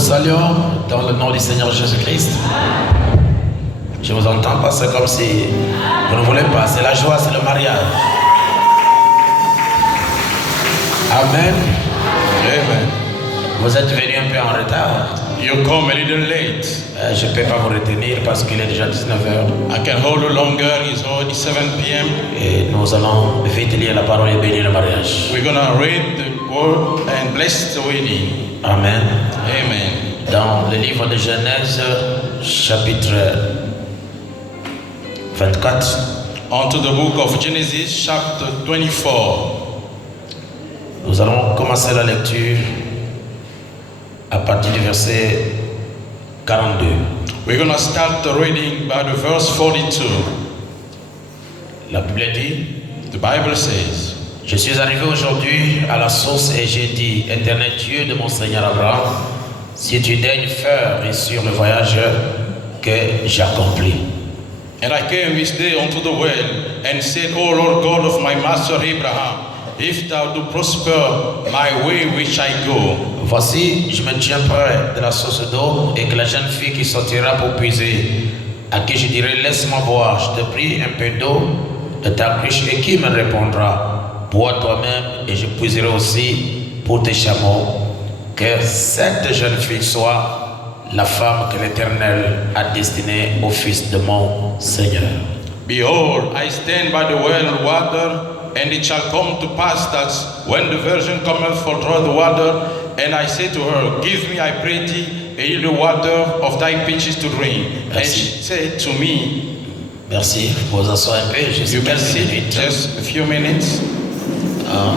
saluons dans le nom du Seigneur Jésus-Christ. Je vous entends pas, c'est comme si vous ne voulez pas. C'est la joie, c'est le mariage. Amen. Amen. Vous êtes venu un peu en retard. You come a little late. Je ne peux pas vous retenir parce qu'il est déjà 19h. I can hold you longer. It's already 7 p.m. Et nous allons vite lire la parole et bénir le mariage. We're gonna read the word and bless the wedding. Amen. Amen. Dans le livre de Genèse, chapitre 24. On to the book of Genesis, chapter 24. Nous allons commencer la lecture à partir du verset 42. We're gonna start the reading by the verse 42. La Bible dit, The Bible says, je suis arrivé aujourd'hui à la source et j'ai dit, Éternel Dieu de mon Seigneur Abraham, si tu daignes faire sur le voyage que j'accomplis. And I came this day unto the well, and said, O Lord God of my master Abraham, if thou do prosper my way which I go. Voici, je me tiens près de la source d'eau, et que la jeune fille qui sortira pour puiser, à qui je dirai, laisse-moi boire, je te prie un peu d'eau de ta cruche, et qui me répondra, bois toi-même, et je puiserai aussi pour tes chameaux. Que cette jeune fille soit la femme que l'Éternel a destinée au fils de mon Seigneur. Behold, I stand by the well of water, and it shall come to pass that when the virgin cometh for draw the water, and I say to her, give me, I pray thee, a little water of thy pitches to drink. And she said to me, Merci, vous asseoir un peu, juste you can quelques sit minutes. just a few minutes.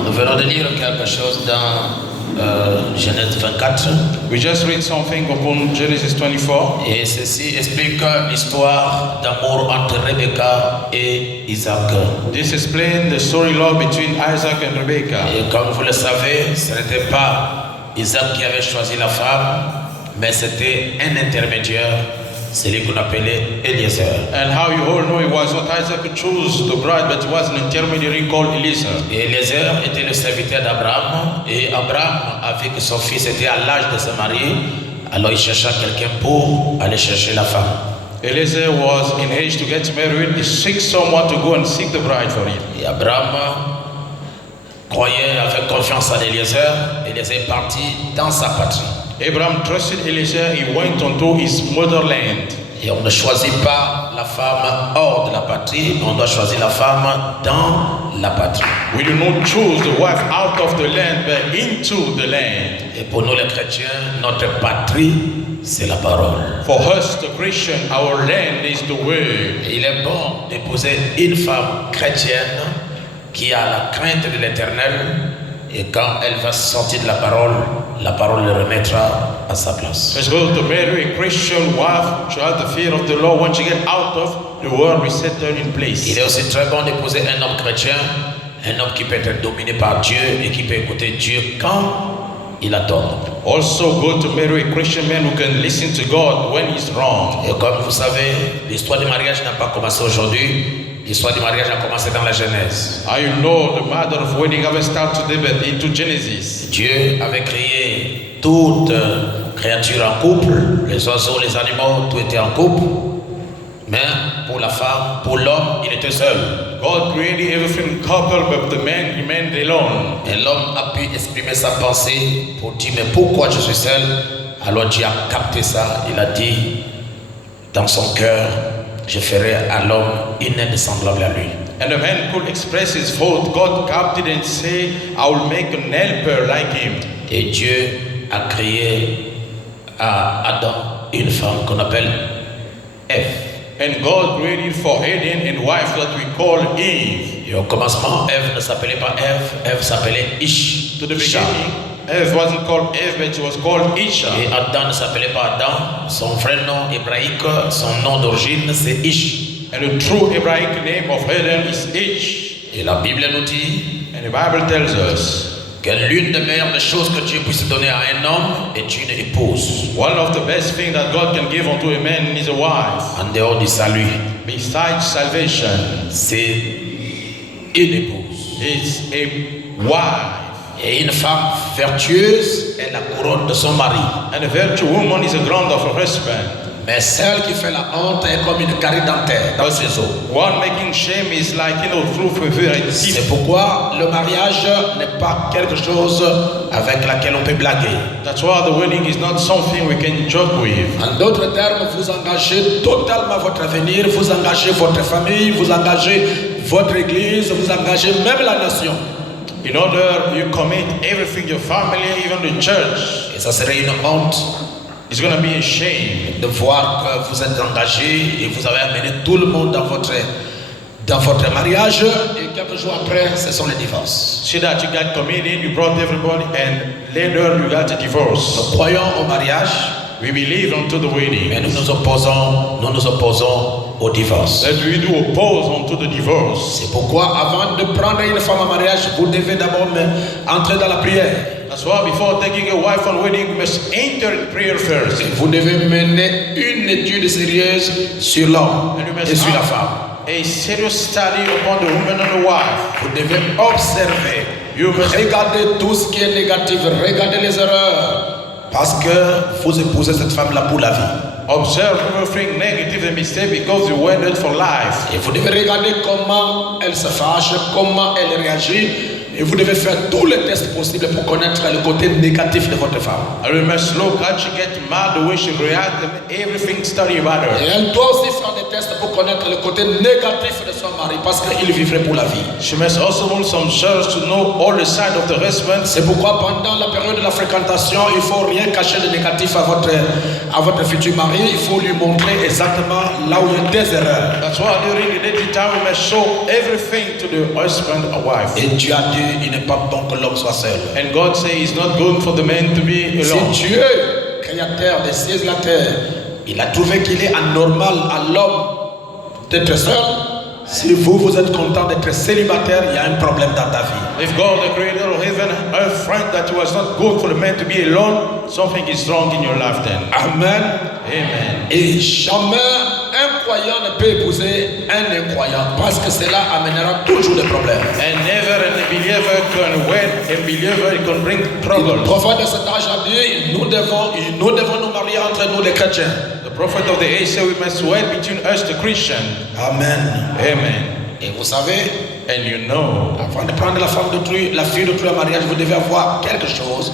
Nous venons de lire quelque chose dans Genèse 24. We just read something upon Genesis 24. Et ceci explique l'histoire d'amour entre Rebecca et Isaac. This explains the story love between Isaac and Rebekah. Et comme vous le savez, ce n'était pas Isaac qui avait choisi la femme, mais c'était un intermédiaire, celui qu'on appelait Eliezer. And how you all know it was not Isaac who chose the bride, but it was an intermediary called Eliezer. Et Eliezer était le serviteur d'Abraham, et Abraham a vu que son fils était à l'âge de se marier, alors il chercha quelqu'un pour aller chercher la femme. Eliezer was in age to get married. He seek someone to go and seek the bride for him. Et Abraham croyait, avait confiance en Eliezer. Eliezer est parti dans sa patrie. Abraham trusted Eliezer. He went unto his motherland. Et on ne choisit pas la femme hors de la patrie, on doit choisir la femme dans la patrie. We do not choose the wife out of the land, but into the land. Et pour nous les chrétiens, notre patrie, c'est la parole. For us, the Christian, our land is the word. Et il est bon d'épouser une femme chrétienne qui a la crainte de l'Éternel, et quand elle va sortir de la parole le remettra à sa place. It's good to marry a Christian wife. She has the fear of the Lord. When she get out of the world, we set her in place. Il est aussi très bon d'épouser un homme chrétien, un homme qui peut être dominé par Dieu et qui peut écouter Dieu quand il a tort. Also good to marry a Christian man who can listen to God when he's wrong. Et comme vous savez, l'histoire du mariage n'a pas commencé aujourd'hui. L'histoire du mariage a commencé dans la Genèse. I know the matter of wedding haven't started today, but into Genesis. Dieu avait créé toute créature en couple, les oiseaux, les animaux, tout était en couple. Mais pour la femme, pour l'homme, il était seul. God created everything couple, but the man remained alone. Et l'homme a pu exprimer sa pensée pour dire, mais pourquoi je suis seul? Alors Dieu a capté ça, il a dit dans son cœur, je ferai à l'homme une aide semblable à lui. And the man could express his thought. God captured and say, I will make an helper like him. Et Dieu a créé à Adam une femme qu'on appelle Ève. And God created for Adam and wife that we call Eve. Et au commencement, Ève ne s'appelait pas Ève, Ève s'appelait Ish. To the beginning, Eve wasn't called Eve, but she was called Isha. Et Adam ne s'appelait pas Adam, son vrai nom hébraïque, son nom d'origine c'est Ish. And the true Hebraic name of Adam is Ish. Et la Bible nous dit And the Bible tells us que l'une des meilleures choses que Dieu puisse donner à un homme est une épouse. one of the best things that God can give unto a man is a wife. En dehors du salut, Besides salvation, c'est une épouse. it's a wife. Et une femme vertueuse est la couronne de son mari. And a virtuous woman is a crown of her husband. Mais celle qui fait la honte est comme une carie dentaire dans ses os. One making shame is like, proof with her teeth. C'est pourquoi le mariage n'est pas quelque chose avec laquelle on peut blaguer. That's why the wedding is not something we can joke with. En d'autres termes, vous engagez totalement votre avenir, vous engagez votre famille, vous engagez votre église, vous engagez même la nation. In order, you commit everything, your family, even the church. Et ça serait une honte. It's going to be a shame de voir que vous êtes engagé et vous avez amené tout le monde dans votre mariage et quelques jours après, ce sont les divorces. See that you got committed, you brought everybody, and later you got a divorce. Nous croyons au mariage, We believe unto the wedding, mais nous nous opposons au divorce. that we do oppose unto the divorce. C'est pourquoi avant de prendre une femme en mariage, vous devez d'abord entrer dans la prière. That's why before taking a wife on wedding, you must enter in prayer first. Vous devez mener une étude sérieuse sur l'homme And you must et sur la have femme. a serious study upon the woman and the wife. Vous devez observer, You must regarder tout ce qui est négatif, regarder les erreurs. Parce que vous épousez cette femme-là pour la vie. observe everything negative and mistake because you wedded for life. Et vous devez regarder comment elle se fâche, comment elle réagit. Et vous devez faire tous les tests possibles pour connaître le côté négatif de votre femme. And we must look how she gets mad, the way she reacts, and everything study about Et her. elle doit aussi faire des tests pour connaître le côté négatif de son mari, parce qu'il vivrait pour la vie. She must also want some search to know all the side of the husband. C'est pourquoi pendant la période de la fréquentation, il ne faut rien cacher de négatif à votre futur mari. Il faut lui montrer exactement là où il y a des erreurs. That's why during the dating time we must show everything to the husband or wife. Et Dieu a dit, il n'est pas bon que l'homme soit seul. And God says it's not good for the man to be alone. C'est Dieu, créateur des cieux et la terre, il a trouvé qu'il est anormal à l'homme d'être seul. Si vous êtes content d'être célibataire, il y a un problème dans ta vie. If God, the creator of heaven, earth, find that it was not good for the man to be alone, something is wrong in your life then. Amen. Amen. Et jamais un croyant ne peut épouser un incroyant, parce que cela amènera toujours des problèmes. And never a believer can wed a believer, it can bring Le trouble. prophète de cet âge a dit, nous devons nous marier entre nous les chrétiens. The prophet of the age said we must wed between us the Christian. Amen. Amen. Et vous savez, And you know, avant de prendre la femme d'autrui, la fille d'autrui en mariage, vous devez avoir quelque chose,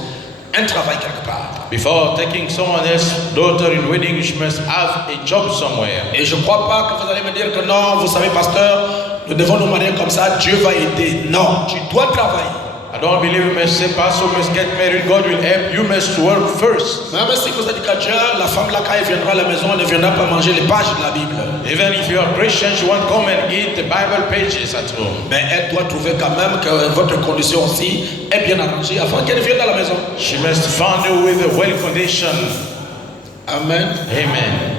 un travail quelque part. before taking someone else's daughter in wedding, you must have a job somewhere. Et je ne crois pas que vous allez me dire que non, vous savez, pasteur, nous devons nous marier comme ça, Dieu va aider. Non, tu dois travailler. I don't believe you must say, Pastor, you must get married, God will help. You must work first. Même si vous êtes chrétien, la femme là, quand elle viendra à la maison, elle ne viendra pas manger les pages de la Bible. Even if you are Christian, you won't come and eat the Bible pages at home. Mais elle doit trouver quand même que votre condition aussi est bien arrangée avant qu'elle vienne à la maison. She must find you with a well condition. Amen. Amen.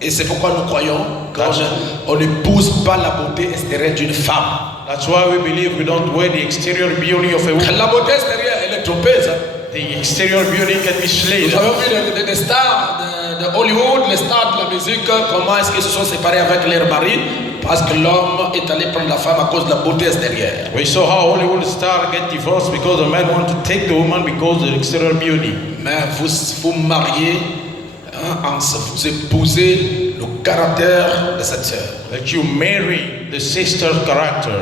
Et c'est pourquoi nous croyons qu'on n'épouse pas la beauté extérieure d'une femme. That's why we believe we don't wear the exterior beauty of a woman. La beauté extérieure, elle est trompeuse. The exterior beauty can be Nous slayed. avons vu des stars de Hollywood, les stars de la musique, comment est-ce qu'ils se sont séparés avec leur mari? Parce que l'homme est allé prendre la femme à cause de la beauté extérieure. We saw how Hollywood stars get divorced because the man want to take the woman because of the exterior beauty. Mais vous mariez, vous épousez le caractère de cette sœur. That you marry the sister's character.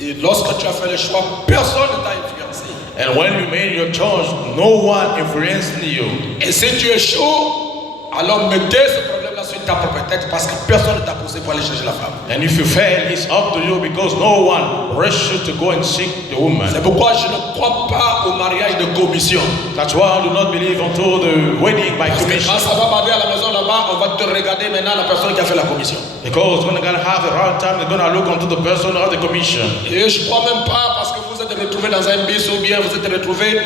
Et lorsque tu as fait le choix, personne ne t'a influencé. And when you made your choice, no one influenced you. Et si tu es chaud, alors mettez ce problème-là sur ta propre tête parce que personne ne t'a poussé pour aller chercher la femme. And if you fail, it's up to you because no one rushed you to go and seek the woman. C'est pourquoi je ne crois pas au mariage de commission. That's why I do not believe until the wedding by Parce que commission. quand ça va bader à la maison là-bas, on va te regarder maintenant la personne qui a fait la commission. Because when they're going to have a hard time, they're going to look onto the person of the commission. Et je ne crois même pas parce que vous êtes retrouvés dans un bus ou bien vous êtes retrouvés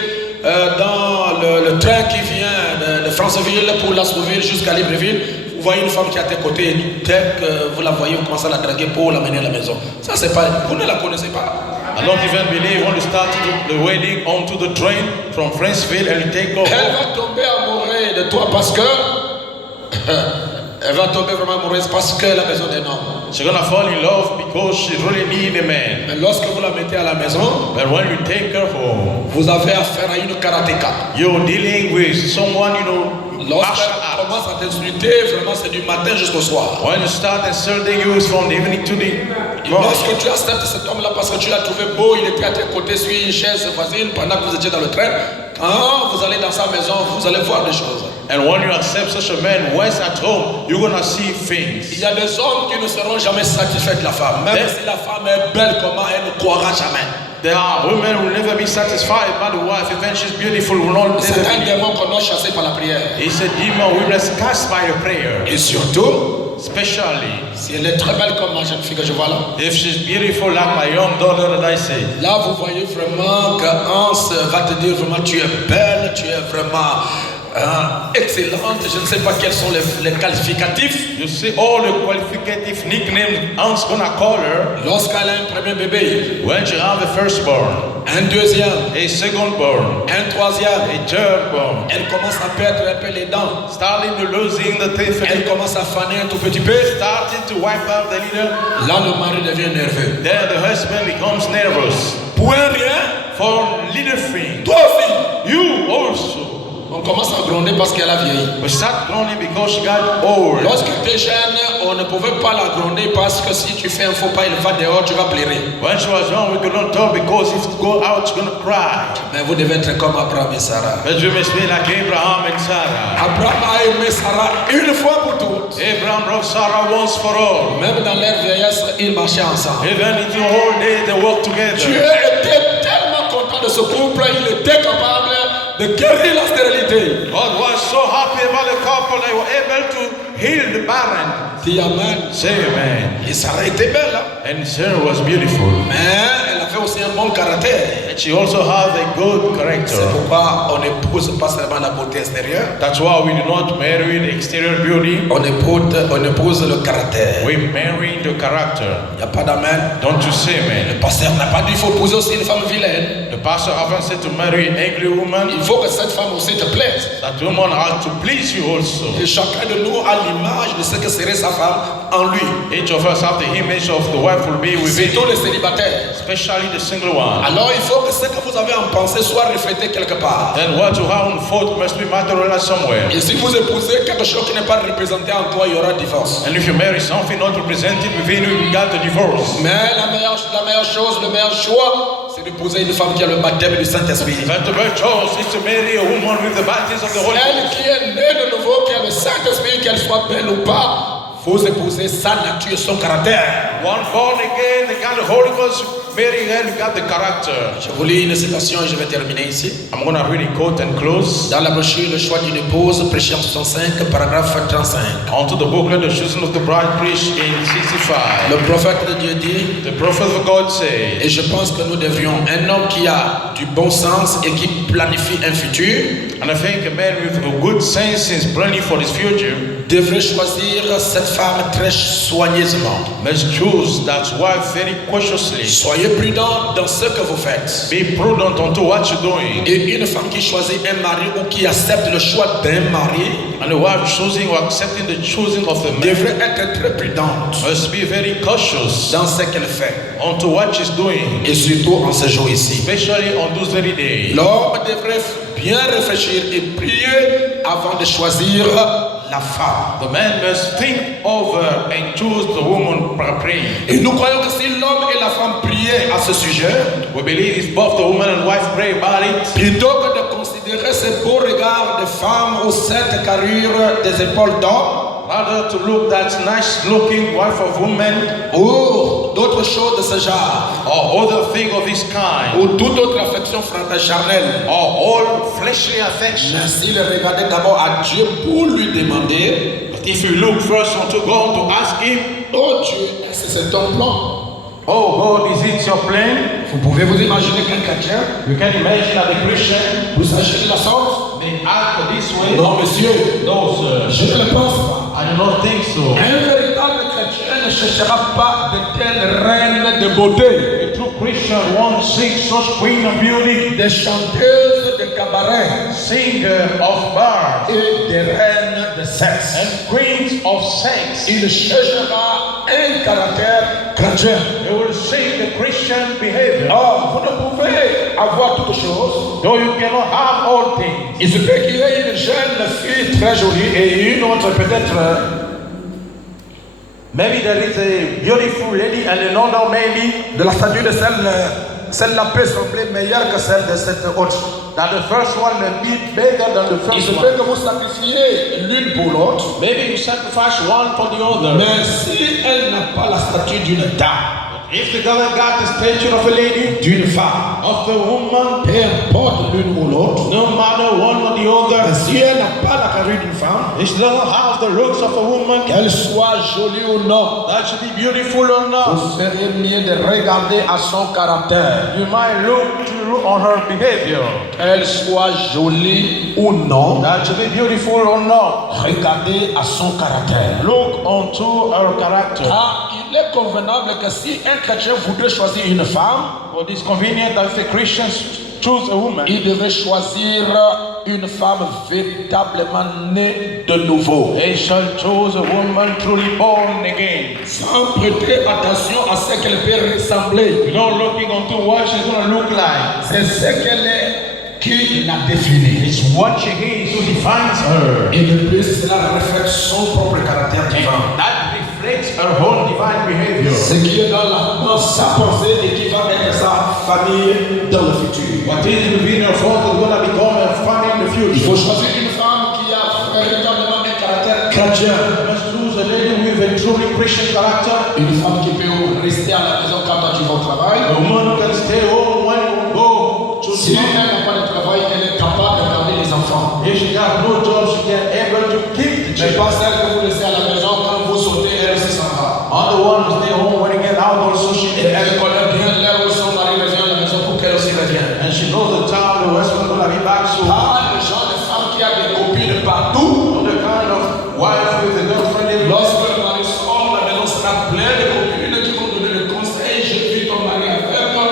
dans le train qui vient de Franceville pour Lassouville jusqu'à Libreville. Vous voyez une femme qui est à tes côtés et dès que vous la voyez, vous commencez à la draguer pour l'amener à la maison. Ça, c'est pas. Vous ne la connaissez pas. I don't even believe when you start the wedding onto the train from Franceville and you take off. Elle va tomber amoureuse de toi parce que Elle va tomber vraiment amoureuse parce qu'elle a besoin d'un homme. She's gonna fall in love because she really needs a man. Mais lorsque vous la mettez à la maison, But when you take her home, vous avez affaire à une karatéka. you're dealing with someone, martial Lorsqu'elle arts. commence à t'insulter, vraiment c'est du matin jusqu'au soir. When you start insulting you, it's from the evening to the morning. Lorsque tu acceptes cet homme-là parce que tu l'as trouvé beau, il était à tes côtés sur une chaise voisine pendant que vous étiez dans le train, quand vous allez dans sa maison, vous allez voir des choses. And when you accept such a man who is at home, you're gonna see things. Il y a des hommes qui ne seront jamais satisfaits de la femme. Même si la femme est belle, comment elle ne croira jamais. There are women who will never be satisfied by the wife. Even she's beautiful, will not C'est never un be. démon qu'on a chassé par la prière. It's a demon we must cast by the prayer. Et surtout, Especially si elle est très belle comme la jeune fille que je vois là. if she's beautiful like my young daughter that I say. Là, vous voyez vraiment que Hans va te dire vraiment tu es belle, tu es vraiment excellente. Je ne sais pas quels sont les qualificatifs. You see all the qualificative nicknames Aunt's gonna call her Lorsqu'elle a un premier bébé, when she have a firstborn, un deuxième, a secondborn, un troisième, a thirdborn, elle commence à perdre un peu les dents. starting to losing the teeth, Elle commence à faner un tout petit peu. starting to wipe out the little. Là, le mari devient nerveux. Then the husband becomes nervous Pour un rien, for little things. toi aussi. You also. On commence à gronder parce qu'elle a vieilli. We start groaning because she got old. Lorsque tu es jeune, on ne pouvait pas la gronder parce que si tu fais un faux pas, il va dehors, tu vas pleurer. When she was young, we could not talk because if you go out, she's gonna cry. Mais vous devez être comme Abraham et Sarah. But you must be like Abraham and Sarah. Abraham a aimé Sarah une fois pour toutes. Abraham loved Sarah once for all. Même dans leur vieillesse, ils marchaient ensemble. Even in the whole day, they work Dieu together. était tellement content de ce couple, il était capable de guérir la stérilité. God was so happy about the couple, they were able to heal the barren. Dis Amen. Say amen. Et Sarah était belle, hein? And Sarah was beautiful. Mais elle avait aussi un bon caractère. And she also had a good C'est character. pourquoi on n'épouse pas seulement la beauté extérieure, That's why we do not marry the exterior beauty. on épouse le caractère. We marry the character. Il n'y a pas d'amen. Don't you say Le amen? pasteur n'a pas dit qu'il faut épouser aussi une femme vilaine. The pastor haven't said to marry an ugly woman. Il faut que cette femme aussi te plaise. That woman has to please you also. Et chacun de nous a l'image de ce que serait sa femme en lui. Each of us have the image of the wife will be within, Surtout les célibataires. especially the single one. Alors il faut que ce que vous avez en pensée soit reflété quelque part. Then what you have on thought must be materialized somewhere. Et si vous épousez quelque chose qui n'est pas représenté en toi, il y aura divorce. And if you marry something not represented within you, you got the divorce. Mais la meilleure chose, le meilleur choix, c'est d'épouser une femme qui a le baptême du Saint-Esprit. But the best choice is to marry a woman with the baptism of the Holy Elle Ghost. qui est née de nouveau, qui a le Saint-Esprit, qu'elle soit belle ou pas, vous épousez sa nature, son caractère. One born again, they got the Holy Ghost. Marry her, you got the character. Je vous lis une citation et je vais terminer ici. I'm going to read a quote and close. Dans la brochure Le choix d'une épouse, prêché en 65, paragraphe 35. Onto the booklet, The Choosing of the Bride, preached in 65. Le prophète de Dieu dit, The prophet of God said, et je pense que nous devrions, un homme qui a du bon sens et qui planifie un futur, and I think a man with a good sense is planning for his future devrait choisir cette femme très soigneusement. must choose that wife very cautiously. Soyez prudent dans ce que vous faites. Be prudent onto what you're doing. Et une femme qui choisit un mari ou qui accepte le choix d'un mari And the wife choosing or accepting the choosing of the man devrait être très prudente must be very cautious dans ce qu'elle fait. onto what she's doing, Et surtout en ce jour ici. especially on those very days. L'homme devrait bien réfléchir et prier avant de choisir la femme. The man must think over and choose the woman by praying. Et nous croyons que si l'homme et la femme priaient à ce sujet, We believe if both the woman and wife pray about it, plutôt que de considérer ces beaux regards de femmes ou cette carrure des épaules d'homme, rather to look that nice looking wife of woman ou d'autres choses de ce genre, or other thing of this kind, ou toute autre affection charnelle, or all fleshly affection. mais s'il regardait d'abord à Dieu pour lui demander, But if you look first unto God to ask him, oh Dieu, est-ce que c'est ton plan? oh God, is it your plan? Vous pouvez vous imaginer qu'un chrétien You can imagine that the Christian vous agit de la sorte? may act this way. Non, monsieur, No, sir. je ne le pense pas. I do not think so. Un véritable chrétien ne cherchera pas de telles reines de beauté, A true Christian won't seek such queen of beauty, des chanteuses, des cabarets singer of bars, et des reines de sexe. and queens of sex. Il cherchera un caractère chrétien. They will sing the Christian behavior. Or, vous ne pouvez avoir toutes choses. Though you cannot have all things. Il se peut qu'il y ait une jeune fille très jolie et une autre peut-être. Maybe there is a beautiful lady and another maybe De la statue de celle-là peut sembler meilleure que celle de cette autre. that the first one may be better than the Il first se one. peut que vous sacrifiez l'une pour l'autre, Maybe you sacrifice one for the other. mais si elle n'a pas la statue d'une dame, If the girl got the stature of a lady, d'une femme, of a woman, peu importe l'une ou l'autre, no matter one or the other, si elle n'a pas la carrure d'une femme, it doesn't have the looks of a woman, qu'elle soit jolie ou non, that should be beautiful or not. vous ferez mieux de regarder à son caractère. You might look on her behavior. Qu'elle soit jolie ou non, That should be beautiful or not. regardez à son caractère. Look onto her character. Ah, il est convenable que si un chrétien voudrait choisir une femme, For this convenient that the Christians choose a woman, il devrait choisir une femme véritablement née de nouveau. they shall choose a woman truly born again. Sans prêter attention à ce qu'elle peut ressembler. Not looking onto what she's going to look like. C'est ce qu'elle est qui l'a définie. It's what she is who defines her. Et de plus, cela reflète son propre caractère divin. That reflects her whole divine behavior. Ce qui est dans sa pensée et qui va être sa famille dans le futur. What is within her thought is going to become a family in the Il faut future. choisir une femme qui a véritablement un caractère chrétien. Let's choose a lady with a truly Christian character. Une femme qui peut rester à la maison quand toi tu vas au travail. A woman who can stay home when you go to Si elle school. n'a pas de travail, elle est capable de garder les enfants. If she got no job, she can able to keep the Mais children. pas celle que vous laissez à la maison quand vous sautez, elle aussi s'en va. Other one who stay home when you get out also she Et elle connaît bien l'heure où son mari revient à la maison pour qu'elle aussi revienne. and she knows the time the husband gonna be back so Ah, le genre de femme qui a des copines partout. the kind of wife with a girlfriend everywhere. Lorsque le mari sort, la maison sera pleine de copines qui vont donner le conseil. J'ai vu ton mari avec toi.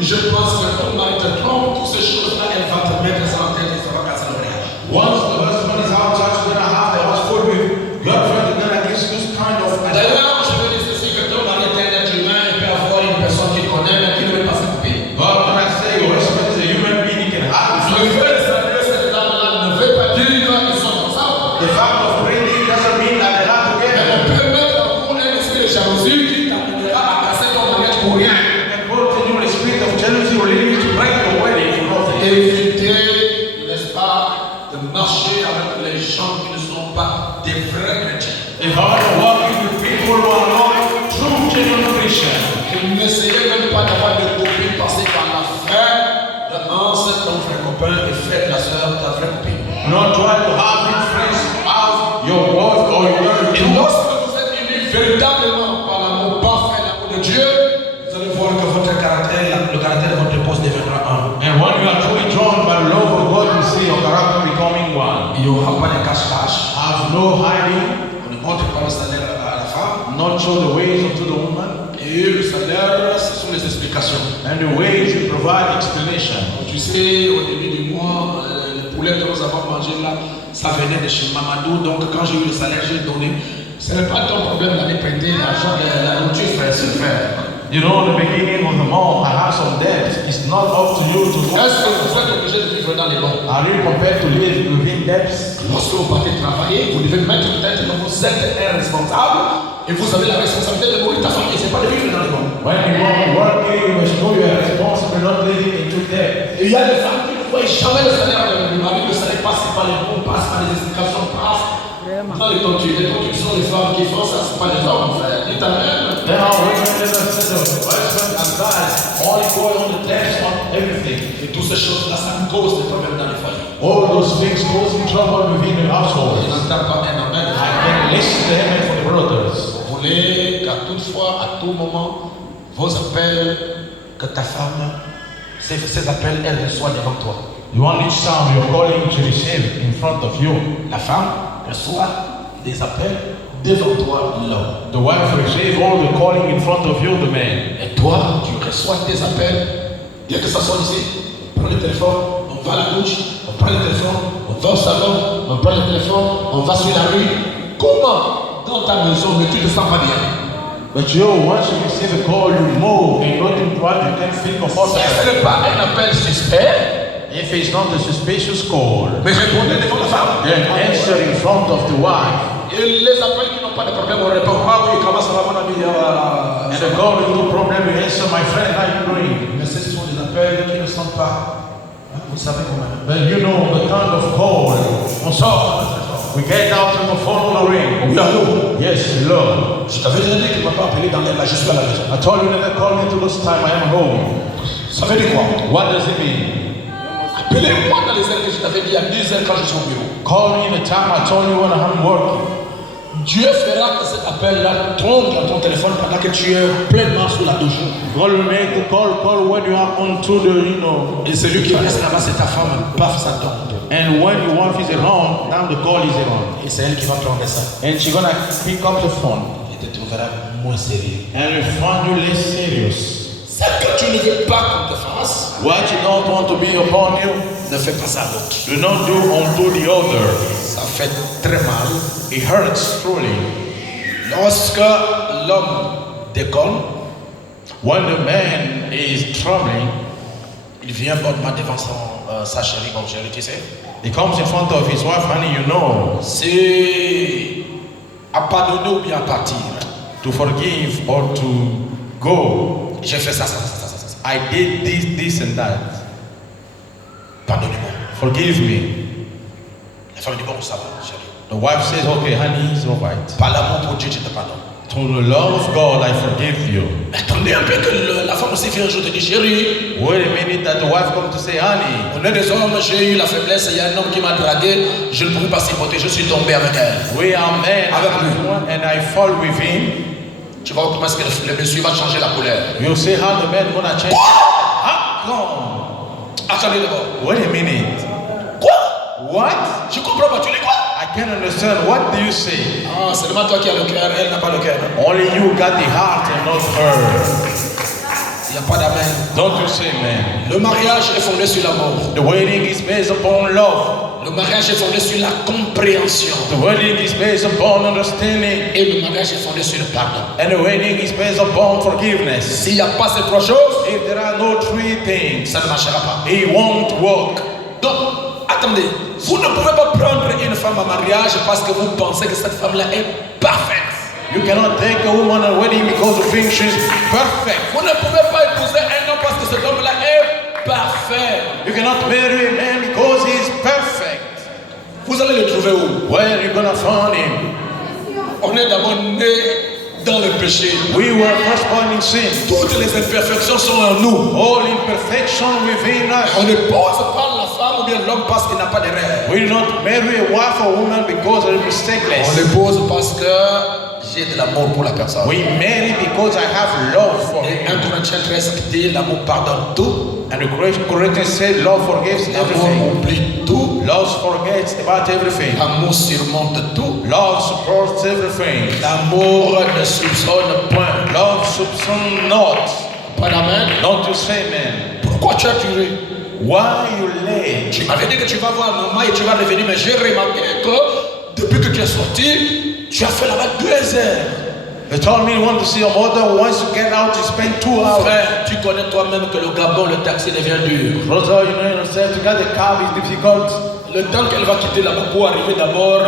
Je pense que ton mari te trompe. Toutes ces choses-là, elle va te mettre sur la tête et ça va casser le mariage. Once the husband is out, she's gonna have the house full with girlfriend is gonna give this kind of advice. D'ailleurs, je veux dire ceci, que ton mari est un être humain, il peut avoir une personne qu'il connaît, mais qui ne veut pas s'occuper. But when I say your husband is a human being, he can have Le it. fait de saluer cette dame-là ne veut pas dire qu'ils sont ensemble. The fact of praying doesn't mean that they're not Mais together. on peut mettre en vous un esprit de jalousie qui t'amènera à casser ton mariage pour rien. And both in you a spirit of jealousy will lead you to break your wedding for nothing. Évitez, n'est-ce pas, de marcher avec les gens qui ne sont pas des vrais chrétiens. If I want to walk with people who are not true genuine Christians, N'essayez même pas d'avoir des copines parce qu'à la fin de c'est ton vrai copain et faites la soeur ta vraie copine. do not try to have your friends as your wife or your Et girlfriend. lorsque vous êtes unis véritablement par l'amour parfait, l'amour de Dieu, vous allez voir que votre caractère, le caractère de votre épouse deviendra un. And when you are truly drawn by the love of God, you see your character becoming one. Il n'y aura pas de cache-cache. Have no hiding, On ne montre pas le salaire à la femme. not show the ways unto the woman, Et le salaire, ce sont les explications. and the ways you provide explanation. Tu sais, au début du mois, le poulet que nous avons mangé là, ça venait de chez Mamadou. Donc quand j'ai eu le salaire, j'ai donné. Ce n'est pas ton problème d'aller prêter l'argent de la nourriture, frère, c'est frère. You know, in the beginning of the month, I have some debts. It's not up to you to go. Est-ce que vous êtes obligé de vivre dans les bons? Are you prepared to live within debts? Lorsque vous partez travailler, vous devez mettre peut-être que vous êtes un responsable et vous avez la responsabilité de nourrir ta famille. Ce n'est pas de vivre dans les bons. When you are working, you must know you are responsible, not living into debt. Et il y a des femmes qui ne voient jamais le salaire de mari, le salaire passe par les bons, passe par les explications, passe dans les tontures. Les tontures sont les femmes qui font ça, ce n'est pas les hommes, frère. Dites amen. There are women that are husband and wife, only going on the debts on everything. Et toutes ces choses-là, ça cause des problèmes dans les foyers. All those things causing trouble within the household. Je n'entends pas un amen. I can listen to him for the brothers. Vous voulez qu'à toute fois, à tout moment, vos appels, que ta femme, ces appels, elle reçoit devant toi. You want each time you're calling to receive in front of you. La femme reçoit des appels devant toi, l'homme. The wife receives all the calling in front of you, the man. Et toi, tu reçois des appels, bien que ça soit ici. Prends le téléphone, on va à la douche, on prend le téléphone, on va au salon, on prend le téléphone, on va sur la rue. Comment dans ta maison, mais tu ne te sens pas bien? But you, once you receive a call, you move and go to what you can feel Si comfortable. ce n'est pas un appel suspect, If it's not a suspicious call, mais répondez devant la femme. then answer in front of the wife. Et les appels qui n'ont pas de problème, on répond. Ah oui, comment ça va, mon ami? And the call with no problem, you answer, my friend, how you doing? Mais ce sont des appels qui ne sont pas. Vous savez comment? But you know the kind of call. On sort. We get out and the phone will ring. Oui, allô? Yes, Lord. Je t'avais déjà dit que tu ne m'as pas appelé dans l'air, là, je suis à la maison. I told you never call me to this time, I am home. Ça veut dire quoi? What does it mean? Appelez-moi dans les heures que je t'avais dit à 10 heures quand je suis au bureau. Call me in the time I told you when I'm working. Dieu fera que cet appel-là tombe dans ton téléphone pendant que tu es pleinement sous la douche. God will make the call when you are onto the, Et celui qui reste là-bas, c'est ta femme. Paf, ça tombe. and when your wife is around, now the call is around. Et c'est elle qui va prendre ça. And she's gonna pick up the phone. Et te trouvera moins sérieux. And will find you less serious. Ce que tu ne veux pas qu'on te fasse, What you don't want to be upon you, ne fais pas ça à l'autre. do not do unto the other. Ça fait très mal. It hurts truly. Lorsque l'homme déconne, When the man is troubling, il vient bonnement devant sa chérie, comme chérie, tu sais. he comes in front of his wife, honey, you know, C'est à pardonner ou bien à partir. to forgive or to go. J'ai fait ça. I did this and that. Pardonnez-moi. Forgive me. La femme dit bon, ça va, chérie. The wife says, okay, honey, it's all right. Par l'amour pour Dieu, je te pardonne. To the love of God, I forgive you. Attendez un peu que la femme aussi vient un jour te dire chérie, Wait a minute that the wife comes to say, honey, on est des hommes, j'ai eu la faiblesse, il y a un homme qui m'a dragué, je ne pouvais pas supporter, je suis tombé avec elle. we are men Avec lui. and I fall with him. Tu vois comment est-ce que le monsieur va changer la couleur. You see how the man gonna change? How come? Attendez d'abord. Wait a minute. Quoi? What? Je comprends pas, tu dis quoi? I can't understand. What do you say? Ah, c'est seulement toi qui as le cœur, elle n'a pas le cœur. Only you got the heart and not her. Il n'y a pas d'amen. Don't you say, man? Le mariage est fondé sur l'amour. The wedding is based upon love. Le mariage est fondé sur la compréhension. The wedding is based upon understanding. Et le mariage est fondé sur le pardon. And the wedding is based upon forgiveness. S'il n'y a pas ces trois choses, If there are no three things, ça ne marchera pas. it won't work. Donc, attendez, vous ne pouvez pas prendre une femme en mariage parce que vous pensez que cette femme-là est parfaite. You cannot take a woman at a wedding because you think she's perfect. Vous ne pouvez pas épouser un homme parce que cet homme-là est parfait. You cannot marry a man because he's perfect. Vous allez le trouver où? Where are you gonna find him? On est d'abord né dans le péché. We were first born in sin. Toutes les imperfections sont en nous. All imperfection within On us. n'épouse pas la femme ou bien l'homme parce qu'il n'a pas d'erreur. We do not marry a wife or woman because they're On mistakeless. l'épouse parce que j'ai de l'amour pour la personne. We marry because I have love for Et him. 1 Corinthiens 13 dit l'amour pardonne tout, And the Corinthians said love forgives l'amour everything. oublie tout, Love forgets about everything. l'amour surmonte tout, Love supports everything. l'amour ne soupçonne point. Love soupçonne not. Pas d'amen. Don't you say, man. Pourquoi tu as tué? Why you late? Tu m'avais dit que tu vas voir maman et tu vas revenir, mais j'ai remarqué que depuis que tu es sorti, tu as fait là-bas 2 heures. They told me you want to see your mother. Once you get out, you spend 2 hours. Frère, tu connais toi-même que le Gabon, le taxi devient dur. Brother, you know yourself, to get the car is difficult. Le temps qu'elle va quitter là-bas pour arriver d'abord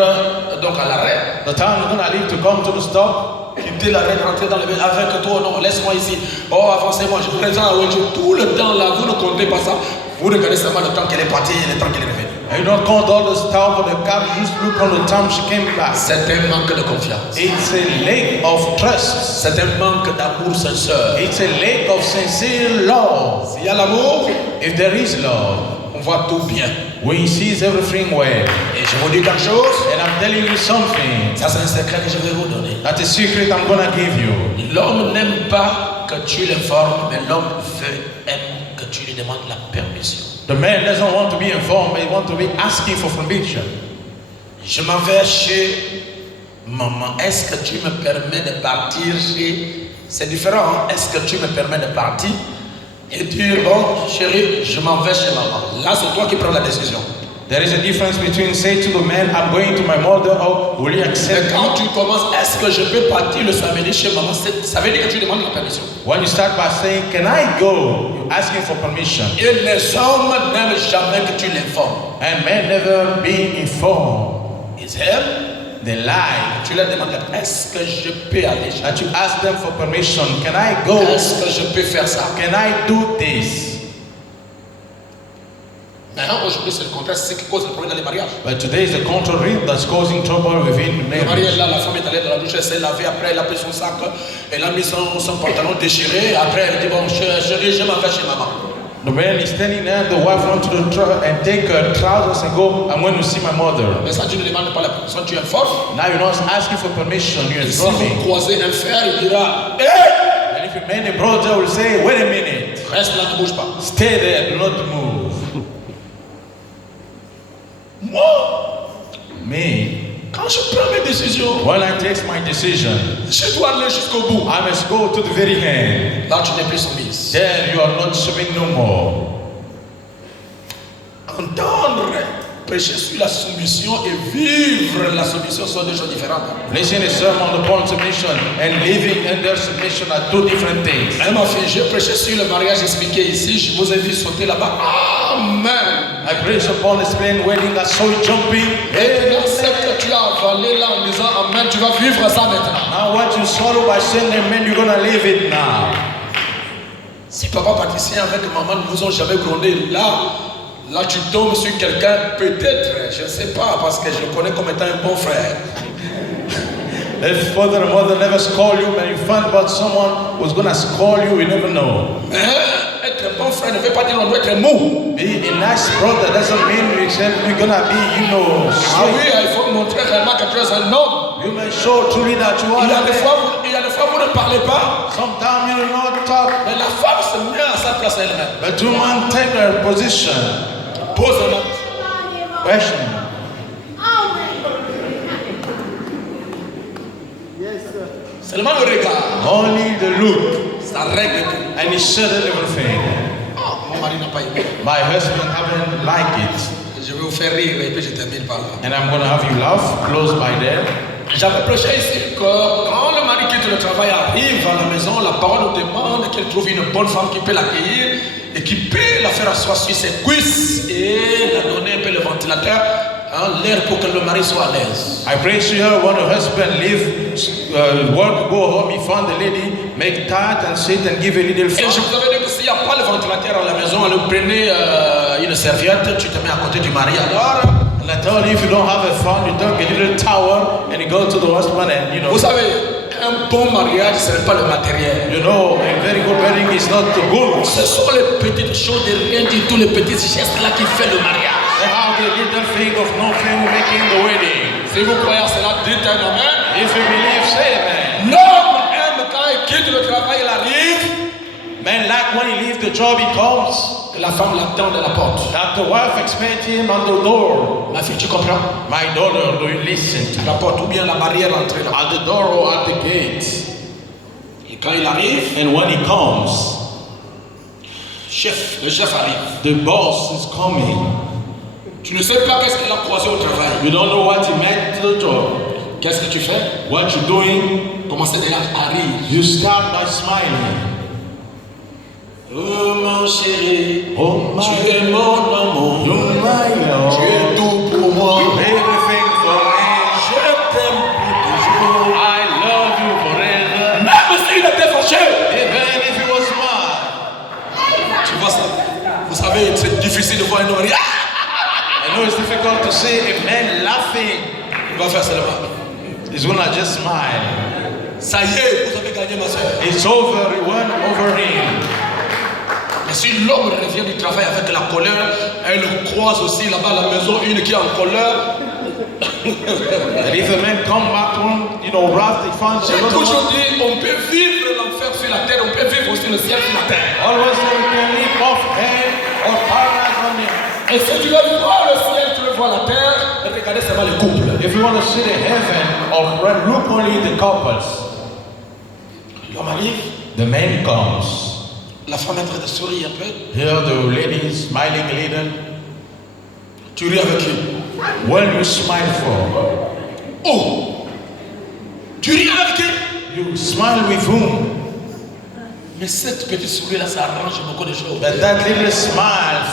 donc à l'arrêt, The time you're gonna leave to come to the stop, quitter l'arrêt, rentrer dans le véhicule avec toi, non, laisse-moi ici. Oh, avancez-moi, je présente à Wenju. Tout le temps là, vous ne comptez pas ça. Vous regardez seulement le temps qu'elle est partie et le temps qu'elle est revenue. and you don't count all the stuff for the car, you just look on the time she came back. C'est un manque de confiance. It's a lack of trust. C'est un manque d'amour sincère. It's a lack of sincere love. S'il y a l'amour, If there is love, on voit tout bien. we see everything well. Et je vous dis quelque chose, And I'm telling you something. ça c'est un secret que je vais vous donner. That's a secret I'm gonna give you. L'homme n'aime pas que tu l'informes, mais l'homme aime que tu lui demandes la permission. The man doesn't want to be informed, but he wants to be asking for permission. Je m'en vais chez maman. Est-ce que tu me permets de partir chez... C'est différent, hein? Est-ce que tu me permets de partir? Et et dire bon chérie, je m'en vais chez maman. Là c'est toi qui prends la décision. There is a difference between say to the man, I'm going to my mother, or will he Mais accept quand me? tu commences, est-ce que je peux partir le samedi chez maman, ça veut dire que tu demandes la permission. When you start by saying, can I go? You're asking for permission. Et les hommes n'aiment jamais que tu l'informes. And men never be informed. Ils aiment, They lie. tu leur demandes, est-ce que je peux aller chez That you ask them for permission. Can I go? Est-ce que je peux faire ça? Can I do this? Maintenant, aujourd'hui, c'est le contraire, c'est ce qui cause le problème dans les mariages. But today is the contrary that's causing trouble within the Le mari est marriage. là, la femme est allée dans la douche, elle s'est lavée, après elle a pris son sac, elle a mis son pantalon déchiré, après elle dit bon chérie, je m'en vais chez maman. The man is standing there, the wife went to the and take her trousers and go, I'm going to see my mother. Mais ça, tu ne demandes pas la permission, tu informes. Now you're not asking for permission, you're Et si vous informing. croisez un frère, il dira hé, And if you meet a brother, will say, wait a minute, reste là, ne bouge pas. stay there, do not move. Moi, Me, quand je prends mes décisions, when I take my decision, je dois aller jusqu'au bout. I must go to the very end. Là, tu n'es plus soumise. Then you are not serving no more. Entendre, prêcher sur la soumission et vivre la soumission sont deux choses différentes. Listening a sermon upon submission and living under submission are two different things. Ma fille, j'ai prêché sur le mariage expliqué ici, je vous ai vu sauter là-bas. Amen. I preach upon explain wedding, I saw you jumping. Et dans ce que tu as avalé là en disant Amen, tu vas vivre ça maintenant. Now what you swallow by saying amen, you're gonna live it now. Si papa pâtissier avec maman ne vous ont jamais grondé, là tu tombes sur quelqu'un, peut-être, je ne sais pas, parce que je le connais comme étant un bon frère. If father and mother never scold you, when you find about someone who's gonna scold you, you never know. Être un bon frère ne veut pas dire qu'on doit être mou. Be a nice brother doesn't mean you're gonna be, you know, Ah oui, sweet. il faut montrer réellement que tu es un homme. You may show truly that you are. Il y a des fois vous ne parlez pas, Sometimes you do not talk, mais la femme se met à sa place elle-même. but woman take her position. Pose un acte. Question. Seulement le regard, Only the look, ça règle tout. and it settled everything. Mon mari n'a pas aimé. My husband haven't liked it, Je vais vous faire rire et puis je termine par là. and I'm gonna have you laugh close by there. J'avais prêché ici que quand le mari quitte le travail, arrive à la maison, la parole nous demande qu'il trouve une bonne femme qui peut l'accueillir et qui peut la faire asseoir sur ses cuisses et la donner un peu le ventilateur, l'air pour que le mari soit à l'aise. I pray to her when her husband leave work, go home, he found the lady, make tight and sit and give a little Et je fun. vous avais dit que s'il n'y a pas le ventilateur à la maison, alors prenez une serviette, tu te mets à côté du mari alors. And I told you if you don't have a fun, you take a little towel and you go to the husband and you know. Vous savez, un bon mariage, ce n'est pas le matériel. You know, a very good wedding is not the good. Ce sont les petites choses de rien du tout, les petits gestes là qui font le mariage. They have the little thing of nothing making the wedding. Si vous croyez à cela, dites un amen. If you believe, say amen. L'homme aime quand il quitte le travail, il arrive, Man, like when he leaves the job, he comes. que la femme l'attend à la porte. That the wife expects him on the door. Ma fille, tu comprends? My daughter, do you listen to À me? la porte ou bien la barrière d'entrée là. At the door or at the gate. Et quand il arrive, And when he comes, le chef arrive. the boss is coming. Tu ne sais pas qu'est-ce qu'il a croisé au travail. You don't know what he met to the job. Qu'est-ce que tu fais? What you're doing, Comment c'est déjà arrive? you start by smiling. Oh mon chéri, Oh my, tu es mon amour. you're my Tu Lord. es tout pour moi. Everything for me. Je t'aime pour toujours. I love you forever. Même s'il était fâché. Even if it was mine. Tu vois ça? Vous savez, c'est difficile de voir un homme rire. I know it's difficult to see a man laughing. Il va faire seulement. He's gonna just smile. Ça y est, vous avez gagné ma soeur. It's over, it went over him. Mais si l'homme revient du travail avec la colère, elle croise aussi là-bas à la maison une qui est en colère. And if a man come back home, you know, wrath, he finds J'ai another toujours one. dit, on peut vivre l'enfer sur la terre, on peut vivre aussi le ciel sur la terre. Always say we can live off hell or paradise on him. Et si tu veux voir le ciel, tu veux voir la terre, regardez seulement les couples. If you want to see the heaven of red, look only the couples. L'homme arrive, The man comes. La femme est en train de sourire un peu. Here the lady is smiling a little. Tu ris avec qui? What you smile for? Oh! Tu ris avec qui? You smile with whom? Mais cette petite sourire là, ça arrange beaucoup de choses. But that little smile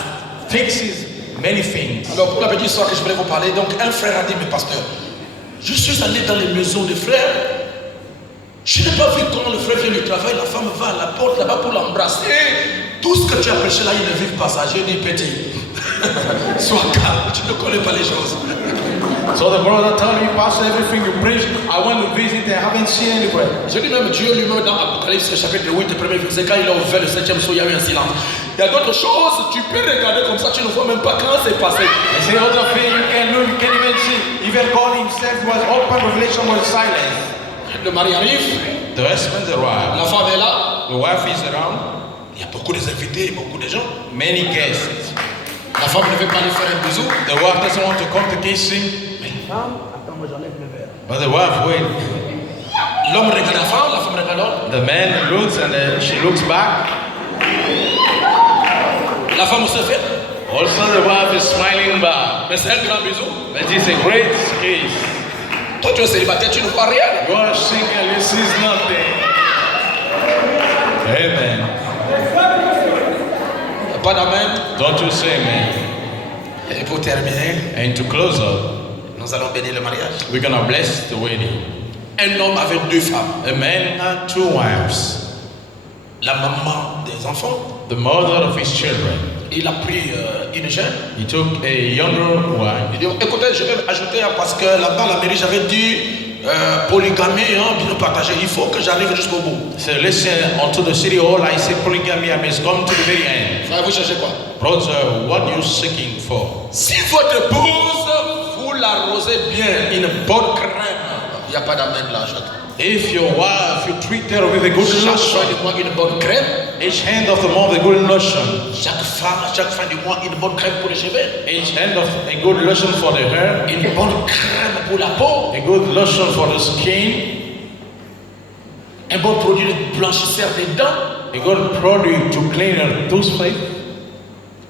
fixes many things. Alors pour la petite histoire que je voulais vous parler, donc un frère a dit, mais pasteur, je suis allé dans les maisons des frères. Je n'ai pas vu quand le frère vient du travail, la femme va à la porte là-bas pour l'embrasser. Tout ce que tu as prêché là, il ne vit pas ça. J'ai dit, petit, sois calme, tu ne connais pas les choses. So the brother told me, Pastor, everything you preach, I went to visit, I haven't seen anywhere. Je dis même Dieu lui-même dans Apocalypse chapitre 8, premier verset, quand il a ouvert le 7e sceau, il y a eu un silence. Il y a d'autres choses, tu peux regarder comme ça, tu ne vois même pas quand c'est passé. I say other thing you can look, you can't even see. Even God himself was open, revelation was silent. Le mari arrive, The husband arrived. la femme est là, The wife is around. il y a beaucoup d'invités, beaucoup de gens. Many guests. La femme ne veut pas lui faire un bisou. The wife doesn't want to come to kissing. Mais la femme, attends, moi j'enlève le verre. But the wife wait. L'homme regarde la femme regarde l'homme. The man looks and she looks back. La femme se fait. Also the wife is smiling back. Mais c'est un grand bisou. But it's a great kiss. Toi tu es célibataire, tu ne vois rien. You are single, you see nothing. Amen. Pas d'amen. Don't you say amen. Et pour terminer, And to close up, nous allons bénir le mariage. we're gonna bless the wedding. Un homme avait 2 femmes. A man had 2 wives. La maman des enfants, The mother of his children. il a pris une jeune. He took a younger wife. Il dit, écoutez, je vais ajouter parce que là-bas, à la mairie, j'avais dit polygamie, hein, bien partagé. Il faut que j'arrive jusqu'au bout. So listen, unto the city hall, I say polygamy, I must come to the very end. Ça, vous cherchez quoi? Brother, what are you seeking for? Si votre épouse, vous l'arrosez bien, une bonne crème, il n'y a pas d'amen là, j'attends. If your wife, you treat her with a good Chaque fin lotion, du mois, une bonne crème. each end of the month a good lotion, Chaque fin du mois, une bonne crème pour les cheveux. each end of a good lotion for the hair, Une bonne crème pour la peau. a good lotion for the skin, Un bon produit de blanchisseur des dents. a good product to clean her toothpaste,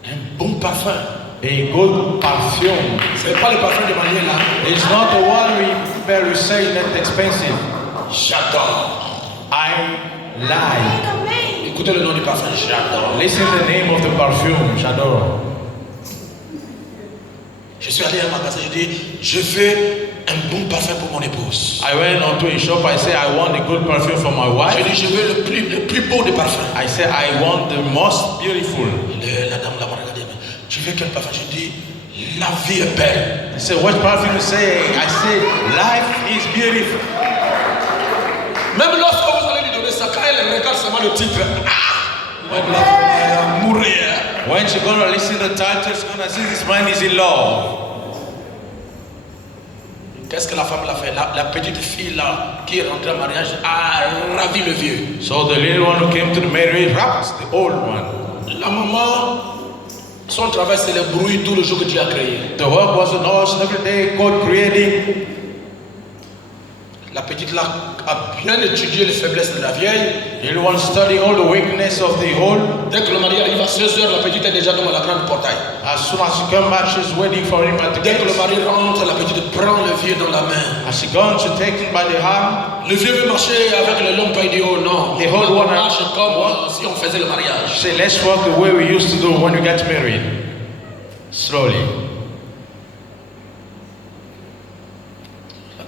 Un bon parfum. a good perfume. Ce n'est pas le parfum de Manuel là. It's not the one we say that's expensive. J'adore. I like. Écoutez le nom du parfum. J'adore. Listen to the name of the perfume, j'adore. Je suis allé à un magasin, j'ai dit, je veux un bon parfum pour mon épouse. I went onto a shop, I said I want a good perfume for my J'ai wife. dit, je veux le plus beau des parfums. I said I want the most beautiful. La dame là m'a regardé, tu veux quel parfum? J'ai dit, la vie est belle. I said, what perfume you say? I said, life is beautiful. Même lorsque vous allez lui donner ça, quand elle regarde seulement le titre, elle va mourir. When she's gonna listen to the title, she's gonna see this man is in love. Qu'est-ce que la femme l'a fait? La petite fille là, qui est rentrée en mariage, a ravi le vieux. So the little one who came to the marriage wrapped the old one. La maman, son travail c'est le bruit tout le jour que Dieu a créé. The work was an horse every day God created. La petite là a bien étudié les faiblesses de la vieille. The little one studying all the weakness of the old. Dès que le mari arrive à 16h, la petite est déjà dans la grande portail. As soon as she come back, she's waiting for him at the Dès que le gate. mari rentre, la petite prend le vieux dans la main. As she gone, she takes him by the hand. Le vieux veut marcher avec le long pas, il dit oh non. The whole on one- marche comme si on faisait le mariage. She said, let's walk the way we used to do when we got married. Slowly.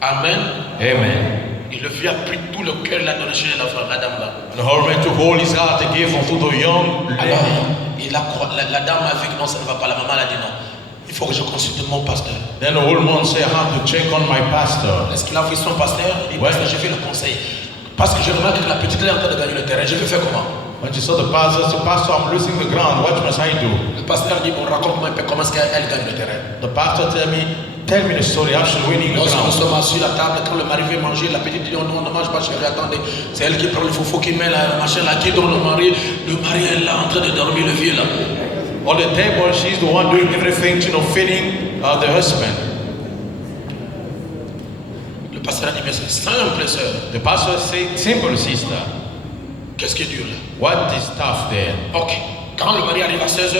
Amen. Amen. Et le vieux a pris tout le cœur, il a donné chez la dame là. And the husband to hold his heart to give unto the young Alors, lady. la dame a vu que non, ça ne va pas. La maman a dit non. Il faut que je consulte mon pasteur. Then the old man said, I have to check on my pastor. Est-ce qu'il a vu son pasteur? Il dit, Ouais. pasteur, je vais le conseiller. Parce que je remarque que la petite est en train de gagner le terrain. Je vais faire comment? When she saw the pastor, said, Pastor, I'm losing the ground. What must I do? Le pasteur dit, bon, raconte-moi un peu comment est-ce qu'elle gagne le terrain. The pastor tell me the story. How she's winning the Lorsque nous ground. sommes assis à la table, quand le mari veut manger, la petite dit, oh non, ne mange pas, chérie, attendez. C'est elle qui prend le foufou, qui met la machin là, qui donne le mari est là en train de dormir, le vieux là. On the table, she's the one doing everything, feeding the husband. Le pasteur a dit, mais c'est simple, sœur. The pastor said, simple, sister. Qu'est-ce qui est dur là? What is tough there? Ok. Quand le mari arrive à 16h,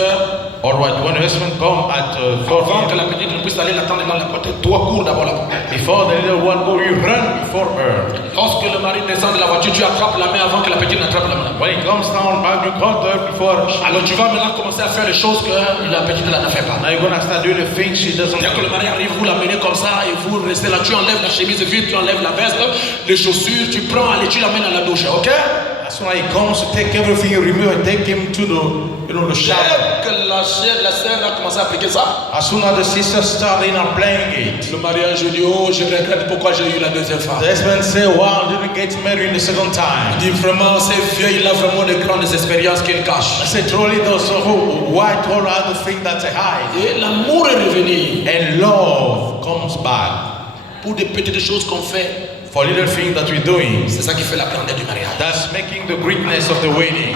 All right, when the husband come at 4 avant que la petite ne puisse aller l'attendre dans la porte, toi cours d'abord la porte. before the little one go, you run before her. Lorsque le mari descend de la voiture, tu attrapes la main avant que la petite n'attrape la main. When he comes down back, you grab her before. Alors tu vas maintenant commencer à faire les choses que la petite là ne fait pas. Now you're gonna start doing the things she doesn't Dès que le do. mari arrive, vous l'amenez comme ça et vous restez là. Tu enlèves la chemise vide, tu enlèves la veste, les chaussures, tu prends, allez, tu l'amènes à la douche, ok? As soon as he comes, you take everything, you remove and take him to the shower. Dès que la sœur a commencé à appliquer ça, As soon as the sister started playing it, le mariage dit, oh, je regrette pourquoi j'ai eu la deuxième femme. the husband say, wow, I didn't get married the second time. Il dit vraiment, c'est vieux, il a vraiment de grandes expériences qu'il cache. I said, truly those who white all other things that they hide. Et l'amour est revenu And love comes back. pour des petites choses qu'on fait. For little things that we're doing, C'est ça qui fait la grandeur du mariage. that's making the greatness of the wedding.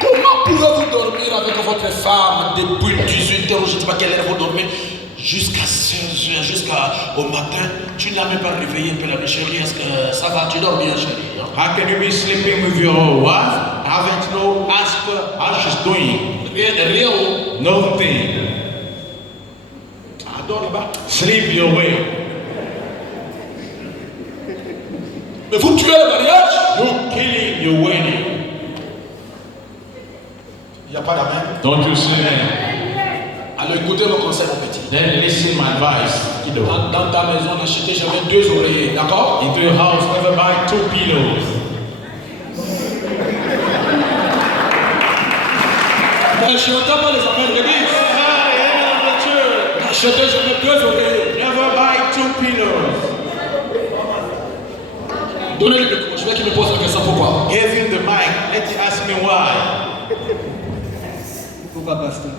Comment pouvez-vous dormir avec votre femme depuis 18h, je ne sais pas quelle heure vous dormez, jusqu'à 16h, jusqu'au matin? Tu ne l'as même pas réveillée, un peu la chérie, est-ce que ça va? Tu dors bien, chérie? How can you be sleeping with your wife? Haven't no ask her how she's doing? Rien, oh. Nothing. Dors là-bas. Sleep your way. Mais vous tuez le mariage? You're killing your wedding. Il n'y a pas d'amen. Don't you see that? Alors écoutez mon conseil, mon petit. Then listen my advice. Kiddo. Dans ta maison, acheter jamais 2 oreillers, d'accord? Into your house, never buy 2 pillows. Mais je n'entends pas les appels de l'église. Achetez jamais 2 oreillers. Never buy 2 pillows. Donnez-lui le micro, je veux qu'il me pose la question pourquoi. Give him the mic. Let him ask me why. Pourquoi pasteur?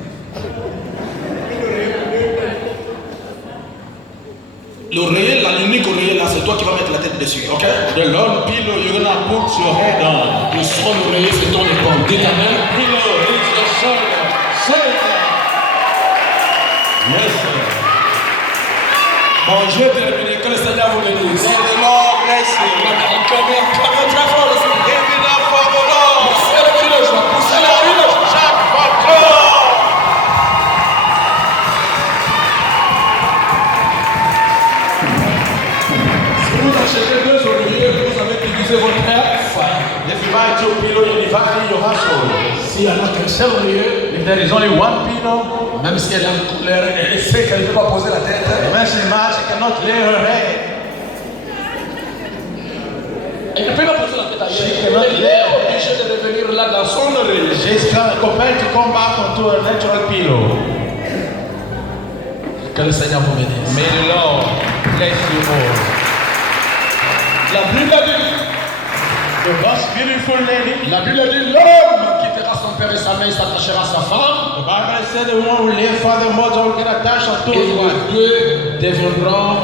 L'oreiller, l'unique oreiller là, c'est toi qui vas mettre la tête dessus, ok? The long pillow you're gonna put your head on. Le son oreiller, c'est ton épaule. Dites amen. Pillow is your shoulder. Say that. Yes, sir. Bon, je vais terminer. Que le Seigneur vous bénisse. May the Lord bless you. Acclamez très fort le Seigneur. Give it up for the Lord. Poussez le cri de joie. Poussez le cri de joie. Shout for God. Si vous achetez 2 oreillers, vous avez divisé votre famille. If you buy 2 pillows, you divide your household. S'il y en a qu'un seul oreiller, If there is only 1 pillow, même si elle a une couleur, elle sait qu'elle ne peut pas poser la tête. the message man, she cannot lay her head. Elle ne peut pas poser la tête She ailleurs. cannot Elle lay est her head. obligée de revenir là dans son oreiller. She's compelled to come back onto a natural pillow. Que le Seigneur vous bénisse. May the Lord bless you all. La Bible a dit, The most beautiful lady. la Bible a dit, l'homme quittera son père et sa mère, il s'attachera à sa femme. The Bible said the one who leave father and mother will get attached unto Et his wife. les deux deviendront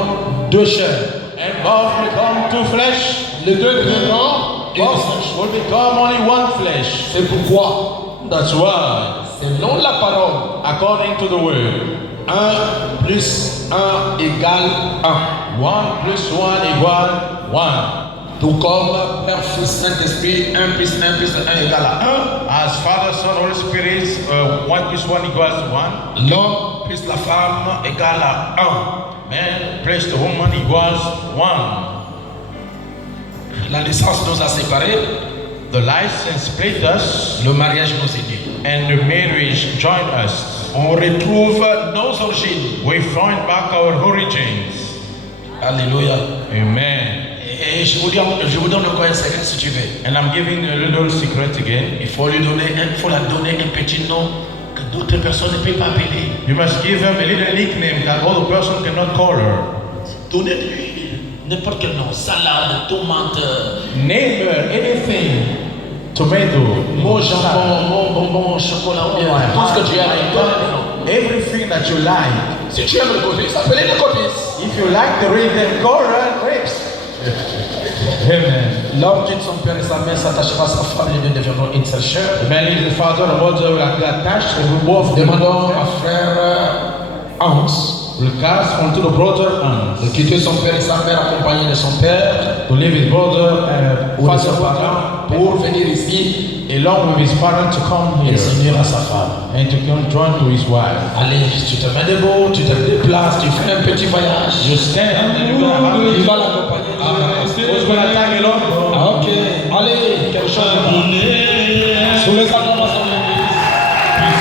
2 chairs. And both become 2 flesh. Les deux deviendront une Both flesh. will become only 1 flesh. C'est pourquoi, That's why, selon la parole, according to the word, 1 plus 1 égale 1. 1 plus 1 igual 1. Tout comme Père, Fils, Saint-Esprit, 1 plus 1 plus 1 égale à As Father, Son, Holy Spirit, 1 plus 1 equals 1. 1. L'homme plus la femme égale à 1. Man plus the woman equals 1. La naissance nous a séparés, The license split us, le mariage nous unit. and the marriage joined us. On retrouve nos origines. We find back our origins. Alléluia. Amen. Et je vous donne encore un secret si tu veux. And I'm giving you a little secret again. Il faut la donner un petit nom que d'autres personnes ne peuvent pas appeler. You must give her a little nickname that other person cannot call her. Donnez-lui n'importe quel nom. Salade, tomate, Name her anything. Tomato. mon jambon, mon bonbon, chocolat, tout ce que tu aimes. Donne-lui. Everything that you like. Si tu aimes le côté, s'appelle le côté. If you like the rhythm, call her grapes. Amen. L'homme quitte son père et sa mère, s'attachera à sa femme, les deux deviendront une seule chair. The man is the father and mother will be attached and we both Demandons à frère Hans will cast unto the brother Hans. De quitter son père et sa mère accompagné de son père To leave his brother and ou de father ses parents pour venir ici along with his parents to come et here s'unir à sa femme. and to come join to his wife. Allez, tu te mets debout, tu te déplaces, tu fais un petit voyage. You stand and you're gonna have Il va l'accompagner. who's gonna tag along? Ah, ok, allez, quelque chose de bon. Sous les acclamations de l'église.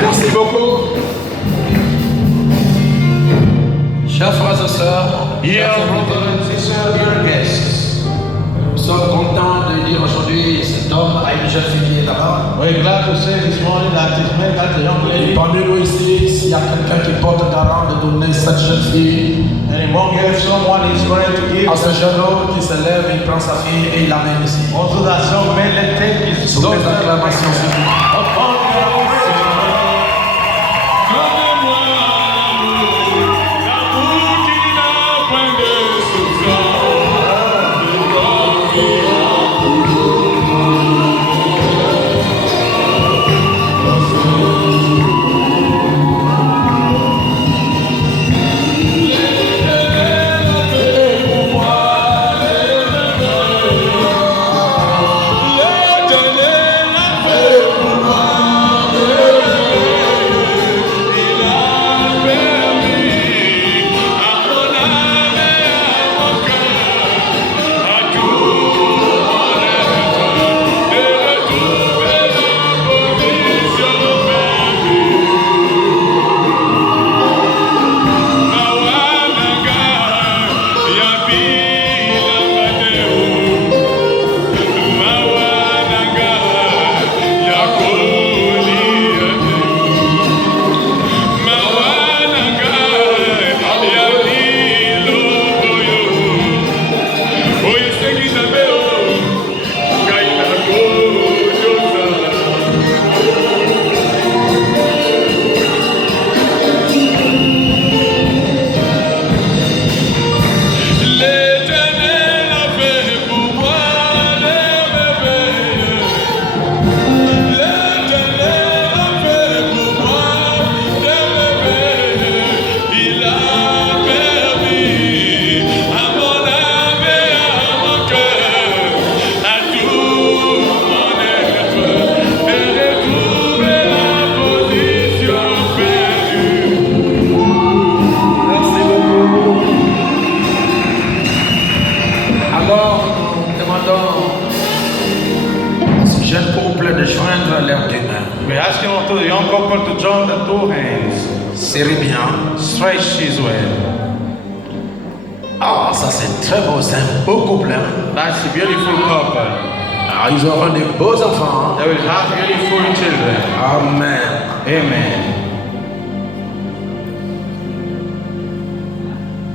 Merci beaucoup. Chers frères et sœurs, Dear brothers and sisters, dear guests, nous sommes contents de dire aujourd'hui cet homme a une jeune fille qui est là-bas. We're glad to say this morning that his man got a young Et lady. parmi nous ici, s'il y a quelqu'un qui porte garant de donner cette jeune fille And among you, someone is going to give à ce jeune homme qui se lève, il prend sa fille et il l'amène ici. unto that young man, let take his Sous les daughter acclamations, s'il vous plaît. upon your own. We're asking unto the young couple to join the two hands. Serrez bien. Stretch his way. Ah, ça c'est très beau, c'est un beau couple. Hein? That's a beautiful couple. Ah, ils auront des beaux enfants. Hein? They will have beautiful children. Amen. Amen.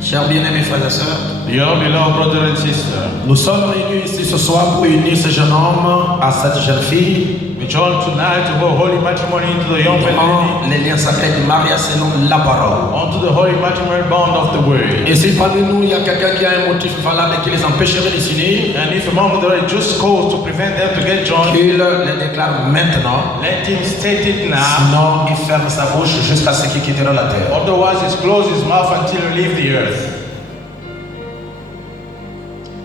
Chers bien-aimés frères et sœurs, Dear beloved brother and sister, nous sommes réunis ici ce soir pour unir ce jeune homme à cette jeune fille we join tonight to go holy matrimony into the young dans man les liens sacrés du mariage selon la parole. onto the holy matrimony bond of the word. Et si parmi nous il y a quelqu'un qui a un motif valable et qui les empêcherait de s'unir, And if among there are just cause to prevent them to get joined, qu'il les déclare maintenant. let him state it now. Sinon, il ferme sa bouche jusqu'à ce qu'il quittera la terre. Otherwise, he close his mouth until he leave the earth.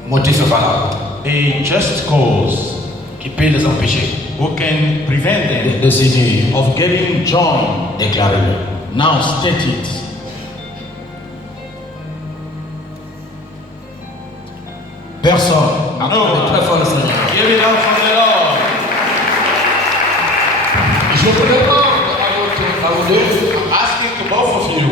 Motif valable A just cause qui peut les empêcher who can prevent them de s'unir. of getting joined. Déclarez-le. Now state it. Personne. No. Très fort le Seigneur. Give it up for the Lord. Je vous demande à vous deux, I'm asking to both of you,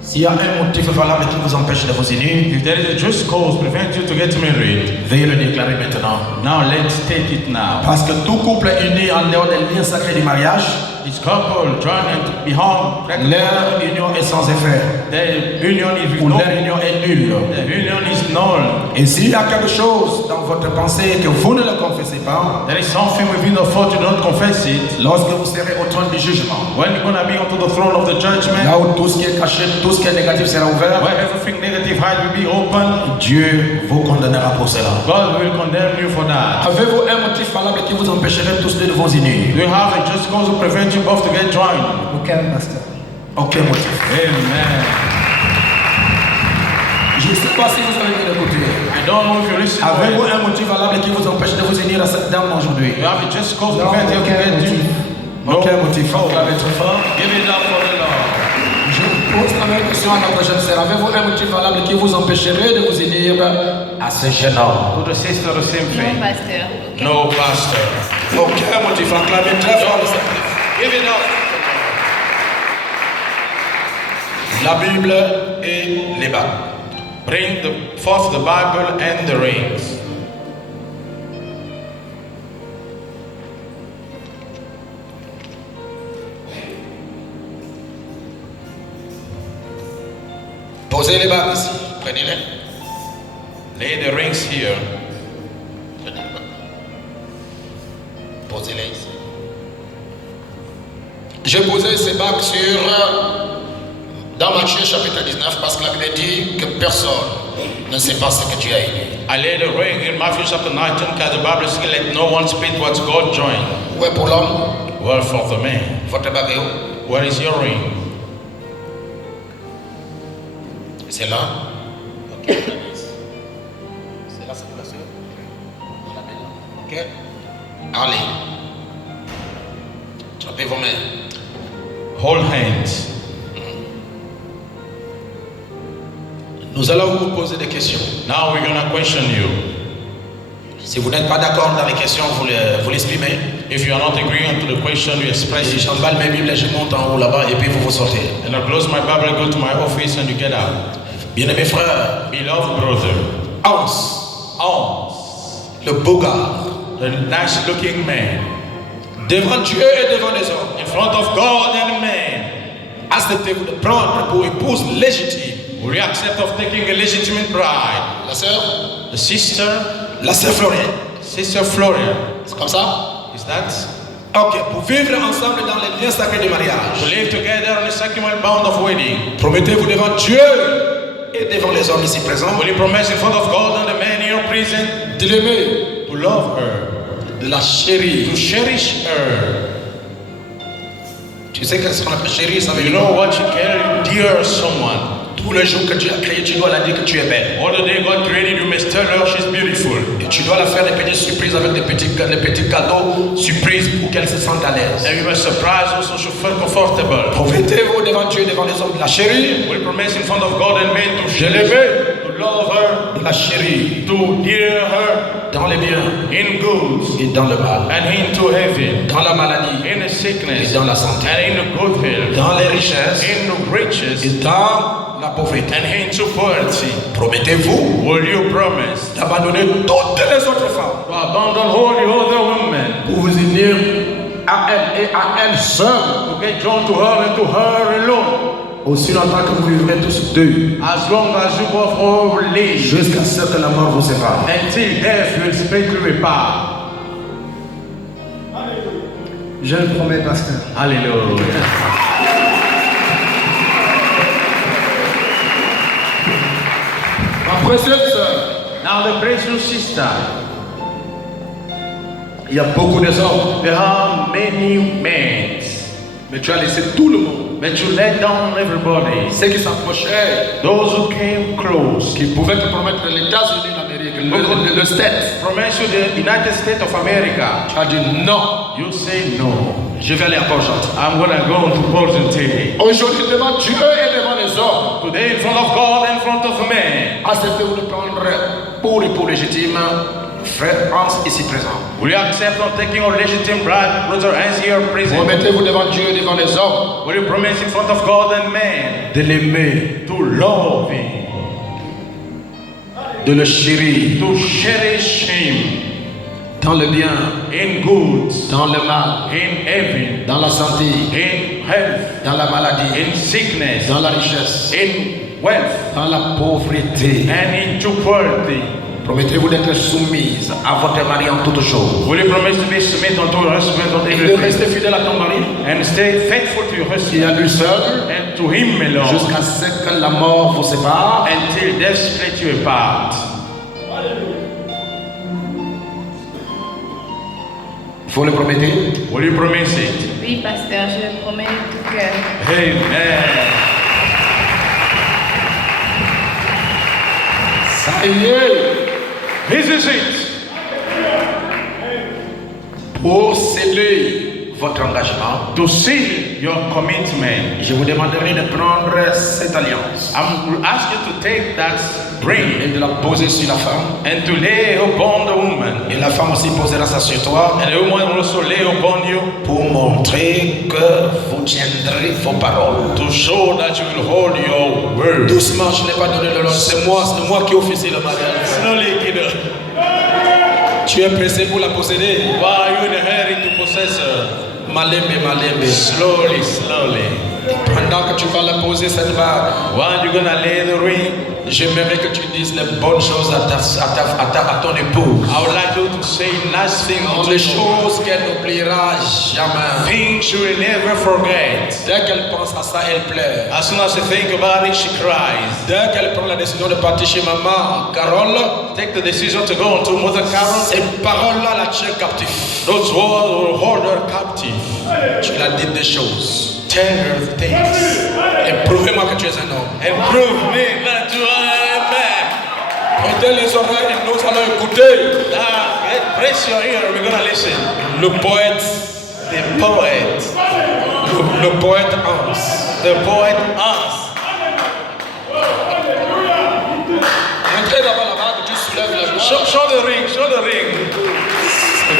S'il y a un motif valable qui vous empêche de vous unir, if there is a just cause prevent you to get married, veuillez le déclarer maintenant. now let's take it now. Parce que tout couple uni en dehors des liens sacrés du mariage, Each couple joined behind leur union est sans effet. the union is Ou null. leur union est nulle. The union is null. Et s'il y a quelque chose dans votre pensée que vous ne le confessez pas, There is something within the thought you don't confess it. lorsque vous serez au trône du jugement, When you're gonna be onto the throne of the judgment, là où tout ce qui est caché, tout ce qui est négatif sera ouvert, where everything negative hide will be open, Dieu vous condamnera pour cela. God will condemn you for that. Avez-vous un motif valable qui vous empêcherait tous deux de vous unir? You have a just cause to prevent you both to get joined. Aucun pasteur. Aucun motif. Amen. Je ne sais pas si vous avez bien écouté. I don't know if you listen to Avez-vous it. un motif valable qui vous empêche de vous unir à cette dame aujourd'hui? You have a just cause to Non, prevent you to aucun get motif. you. Aucun motif. Acclamez très fort. Give it up for the Lord. Je pose la même question à notre jeune sœur. Avez-vous un motif valable qui vous empêcherait de vous unir à ce jeune homme? To the sister, the same Non, thing. pasteur. No, pastor. Aucun motif. Acclamez très fort. Give it up. La Bible et les bagues. Bring forth the Bible and the rings. Posez les bagues ici. Prenez-les. Lay the rings here. Posez-les ici. J'ai posé ces bagues dans Matthieu chapitre 19 parce que la Bible dit que personne ne sait pas ce que Dieu a aimé. I laid a ring in Matthew chapter 19 because the Bible says, let no one split what God joined. Où est pour l'homme? Well, for the man. Votre bague est où? Where is your ring? C'est là. Ok. C'est là, c'est pour la soeur. Ok. Allez. Trapez vos mains. Hold hands. Nous allons vous poser des questions. Now we're going to question you. Si vous n'êtes pas d'accord dans les questions, vous l'exprimez. If you are not agreeing to the question, you express Et it. j'emballe mes Bibles et je monte en haut là-bas et puis vous sortez. And I close my Bible, go to my office, and you get out. Bien-aimés frères, Beloved brother, Hans, le beau gars, the nice looking man, devant Dieu et devant les hommes, in front of God and man, acceptez-vous de prendre pour épouse légitime will you accept of taking a legitimate bride? la sœur, The sister, la sœur Florian. Sister Floria. C'est comme ça? Is that? Ok, pour vivre ensemble dans les liens sacrés du mariage, To live together on the sacrament bound of wedding. promettez-vous devant Dieu et devant les hommes ici présents Will you promise in front of God and the man here present de l'aimer, to love her, de la chérir. to cherish her? Tu sais qu'est-ce qu'on appelle chérir, ça veut You dire know what you can dear someone. tous les jours que Dieu a créé, tu dois la dire que tu es belle. All the day God created, you must tell her she's beautiful. Et tu dois la faire des petites surprises avec des petits cadeaux surprises pour qu'elle se sente à l'aise. And you must surprise her so she feel comfortable. Promettez-vous devant Dieu et devant les hommes de la chérir, Will promise in front of God and men to de l'aimer, to love her, de la chérir to dear her dans les biens in good et dans le mal, and into heaven, dans la maladie in the sickness et dans la santé, and in the good health, dans les richesses in the riches et dans la pauvreté. and into poverty. Promettez-vous Will you promise d'abandonner toutes les autres femmes to abandon all the other women, pour vous unir à elle et à elle seule, to get drawn to her and to her alone, aussi longtemps que vous vivrez tous deux, as long as you both all live, jusqu'à ce que la mort vous sépare. until death will split you apart. Je le promets, pasteur. Hallelujah. Ma précieuse sœur, Now the precious sister, il y a beaucoup de hommes, there are many men, mais tu as laissé tout le monde. but you let down everybody. Ceux qui s'approchaient, Those who came close, qui pouvaient te promettre les États-Unis d'Amérique, le state. promise you the United States of America. Tu as dit non, You say no. je vais aller à Port-Gentil. I'm gonna go to Portland Aujourd'hui, devant Dieu et devant les hommes, today in front of God and in front of men. acceptez-vous de prendre pour époux légitime Frère Hans ici présent. Will you accept on taking a legitimate bribe, brother Hans here present? Remettez-vous devant Dieu et devant les hommes. Will you promise in front of God and man De l'aimer, to love him, de le chérir. to cherish him Dans le bien, in good, dans le mal, in evil, dans la santé, in health, dans la maladie, in sickness, dans la richesse, in wealth, dans la pauvreté. and in poverty? Promettez-vous d'être soumise à votre mari en toutes choses. Will you promise to be submitted unto your husband on Et de everything rester fidèle à ton mari and stay faithful to your et à husband lui seul and to him alone jusqu'à ce que la mort vous sépare? until death split you apart? Vous le promettez? Will you promise it? Oui, pasteur, je le promets de tout cœur. Amen. Ça y est. This is it. Pour sceller votre engagement, To seal your commitment, je vous demanderai de prendre cette alliance I will ask you to take that et ring de la poser sur la femme. and to lay upon the woman, Et la femme aussi posera ça sur toi and the woman will also lay upon you pour montrer que vous tiendrez vos paroles. to show that you will hold your word. Doucement, je n'ai pas donné le nom. C'est moi qui officie le mariage. Slowly, kid. Tu es pressé pour la posséder. Why are you in a hurry to possess her? Malembe, malembe. Slowly, slowly. Pendant que tu vas la poser cette bague, While you're gonna lay the ring, j'aimerais que tu dises les bonnes choses à ton épouse. I would like you to say nice things to Les her. choses qu'elle n'oubliera jamais. Things she will never forget. Dès qu'elle pense à ça, elle pleure. As soon as she think about it, she cries. Dès qu'elle prend la décision de partir chez maman Carole, Take the decision to go to Mother Carol. ces paroles-là la tiennent captif. Those words will hold her captive. Tu l'as dit des choses. Tell her things. Et prouvez-moi que tu es un homme. And prove me that you are a man. Prêtez les oreilles et nous allons écouter. Now, brace your ear, we're gonna listen. Le poète, The poet. le poète Hans. The poet Hans. Montrez d'abord la bague, tu soulèves la main. Show the ring, show the ring.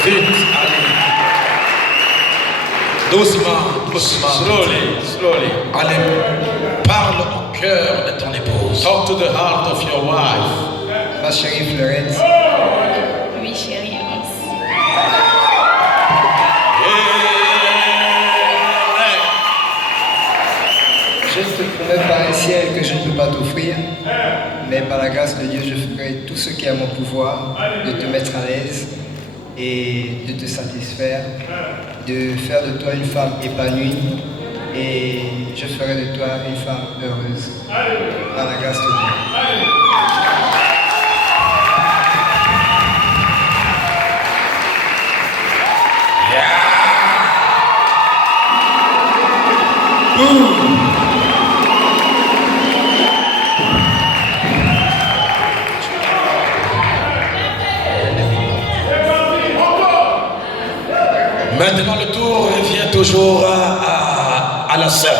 Vite, allez. Doucement, doucement. Slowly, slowly. Allez, parle au cœur de ton épouse. Talk to the heart of your wife. Ma chérie Fleurette, Oui, chérie Hans. je te promets par le ciel que je ne peux pas t'offrir, mais par la grâce de Dieu, je ferai tout ce qui est à mon pouvoir de te mettre à l'aise et de te satisfaire, de faire de toi une femme épanouie et je ferai de toi une femme heureuse. Par la grâce de Dieu. Maintenant, le tour revient toujours à la sœur.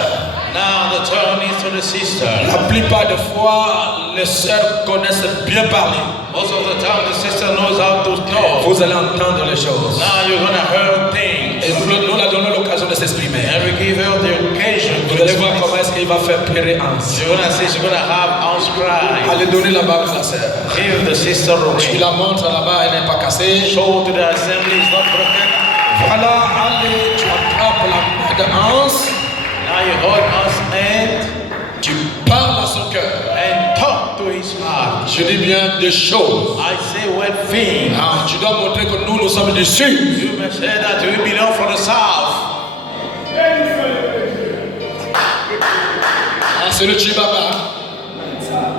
Now the turn is to the sister. La plupart des fois, les sœurs connaissent bien parler. Most of the time, the sister knows how to talk. Vous allez entendre les choses. Now you're gonna hear things. Et nous la donnons l'occasion de s'exprimer. And we give her the occasion Vous to allez voir express. comment est-ce qu'il va faire pleurer Hans. You're gonna see she's gonna have house cry. Allez donner la bague à la sœur. Give the sister a Tu ring. la montres là-bas, elle n'est pas cassée. Show to the assembly it's not broken. Voilà, allez, tu attrapes la main de Hans. Now you hold Hans hand Tu parles à son cœur. and talk to his heart. Je dis bien des choses. I say what thing. Ah, tu dois montrer que nous sommes du sud. You must say that we belong from the south. Ah, c'est le Chibaba.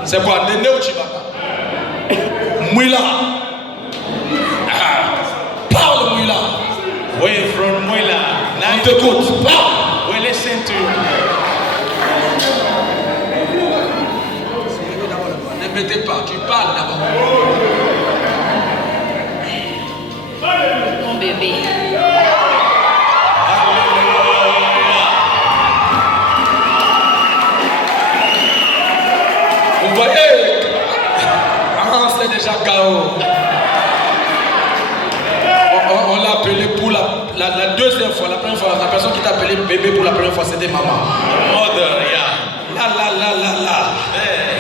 C'est quoi, Néné ou Chibaba? Mouila. Ah, parle Mouila. We're from Mwila. On Now t'écoute. Parle. we listen to Ne mettez pas, tu parles d'abord. Mon bébé. Vous voyez, Hans est déjà KO. appelé pour la deuxième fois. La première fois, la personne qui t'a appelé bébé pour la première fois, c'était maman. Mother, yeah. Là.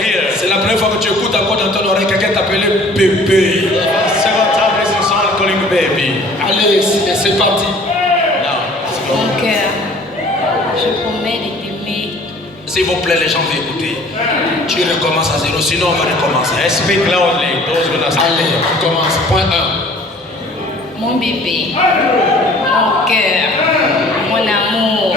Here. C'est la première fois que tu écoutes encore dans ton oreille quelqu'un t'appeler bébé. Second time listening someone calling baby. Allez, c'est parti. Now, Mon cœur, je promets de t'aimer. S'il vous plaît, les gens vont écouter. Tu recommences à zéro, sinon on va recommencer. let's speak loudly. Those who are Allez, on commence. Point 1. Mon bébé, mon cœur, mon amour.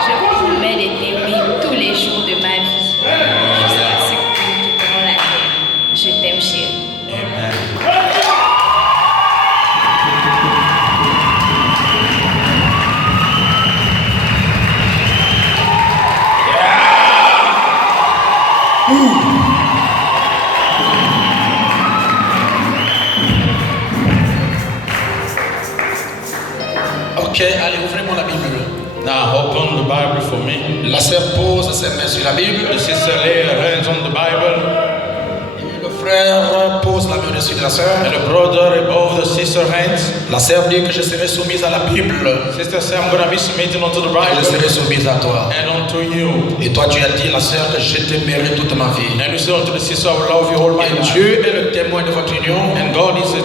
Je promets de t'aimer tous les jours de ma vie. Jusqu'à ce que nous quitterons la terre. Je t'aime, chérie. Ok, allez, ouvrez-moi la Bible. Now open the Bible for me. La sœur pose ses mains sur la Bible. The sister lay her hands on the Bible. Et le frère pose la main dessus de la sœur. And the brother above the sister hands. La sœur dit que je serai soumise à la Bible. Sister say, I'm going to be submitting unto the Et je Bible serai soumise à toi. and unto you. Et toi, tu as dit, la sœur, que je t'aimerai toute ma vie. And you say unto the sister, I will love you all my Et life. Dieu est le témoin de votre union. And God is a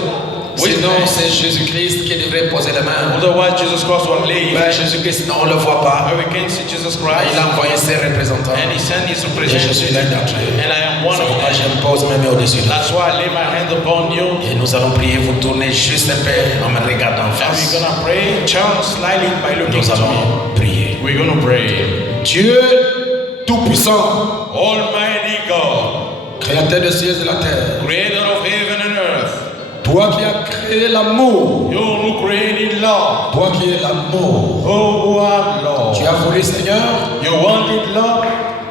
Sinon, witness. c'est Jésus-Christ qui devrait poser les mains. Otherwise, Jesus Christ will lay. Mais Jésus-Christ, non, on ne le voit pas. But we can see Jesus Mais Christ. il a envoyé ses représentants. And he sent his Et je suis l'un representative. d'entre eux. And I am one C'est of pourquoi them. je pose mes mains au-dessus de vous. That's why I lay my hand upon you. Et nous allons prier, vous tournez juste un peu en me regardant en And we're face. going to pray. Turn slightly by looking Nous to me. allons prier. We're going to pray. Dieu Tout-Puissant, Almighty God, Créateur des cieux et de la terre, creator of heaven and earth, toi qui as créé l'amour, you who created love, toi qui es l'amour, who are love. tu as voulu, Seigneur, You wanted love,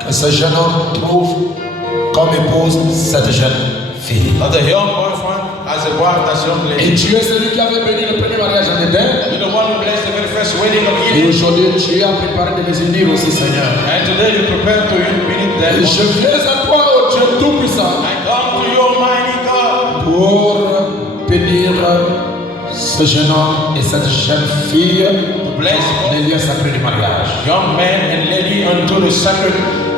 que ce jeune homme trouve comme épouse cette jeune fille. that the young boyfriend has a wife that's young Et lady. Dieu est celui qui avait béni le premier mariage en Éden. You're the one who blessed the very first wedding of Et Eden. aujourd'hui, Dieu a préparé de les unir aussi, Seigneur. And today you prepare to unite Et them. je viens à toi, ô Dieu Tout-Puissant, I come to you, Almighty God, pour bénir ce jeune homme et cette jeune fille, to bless les liens sacrés du mariage. young man and lady unto the sacred.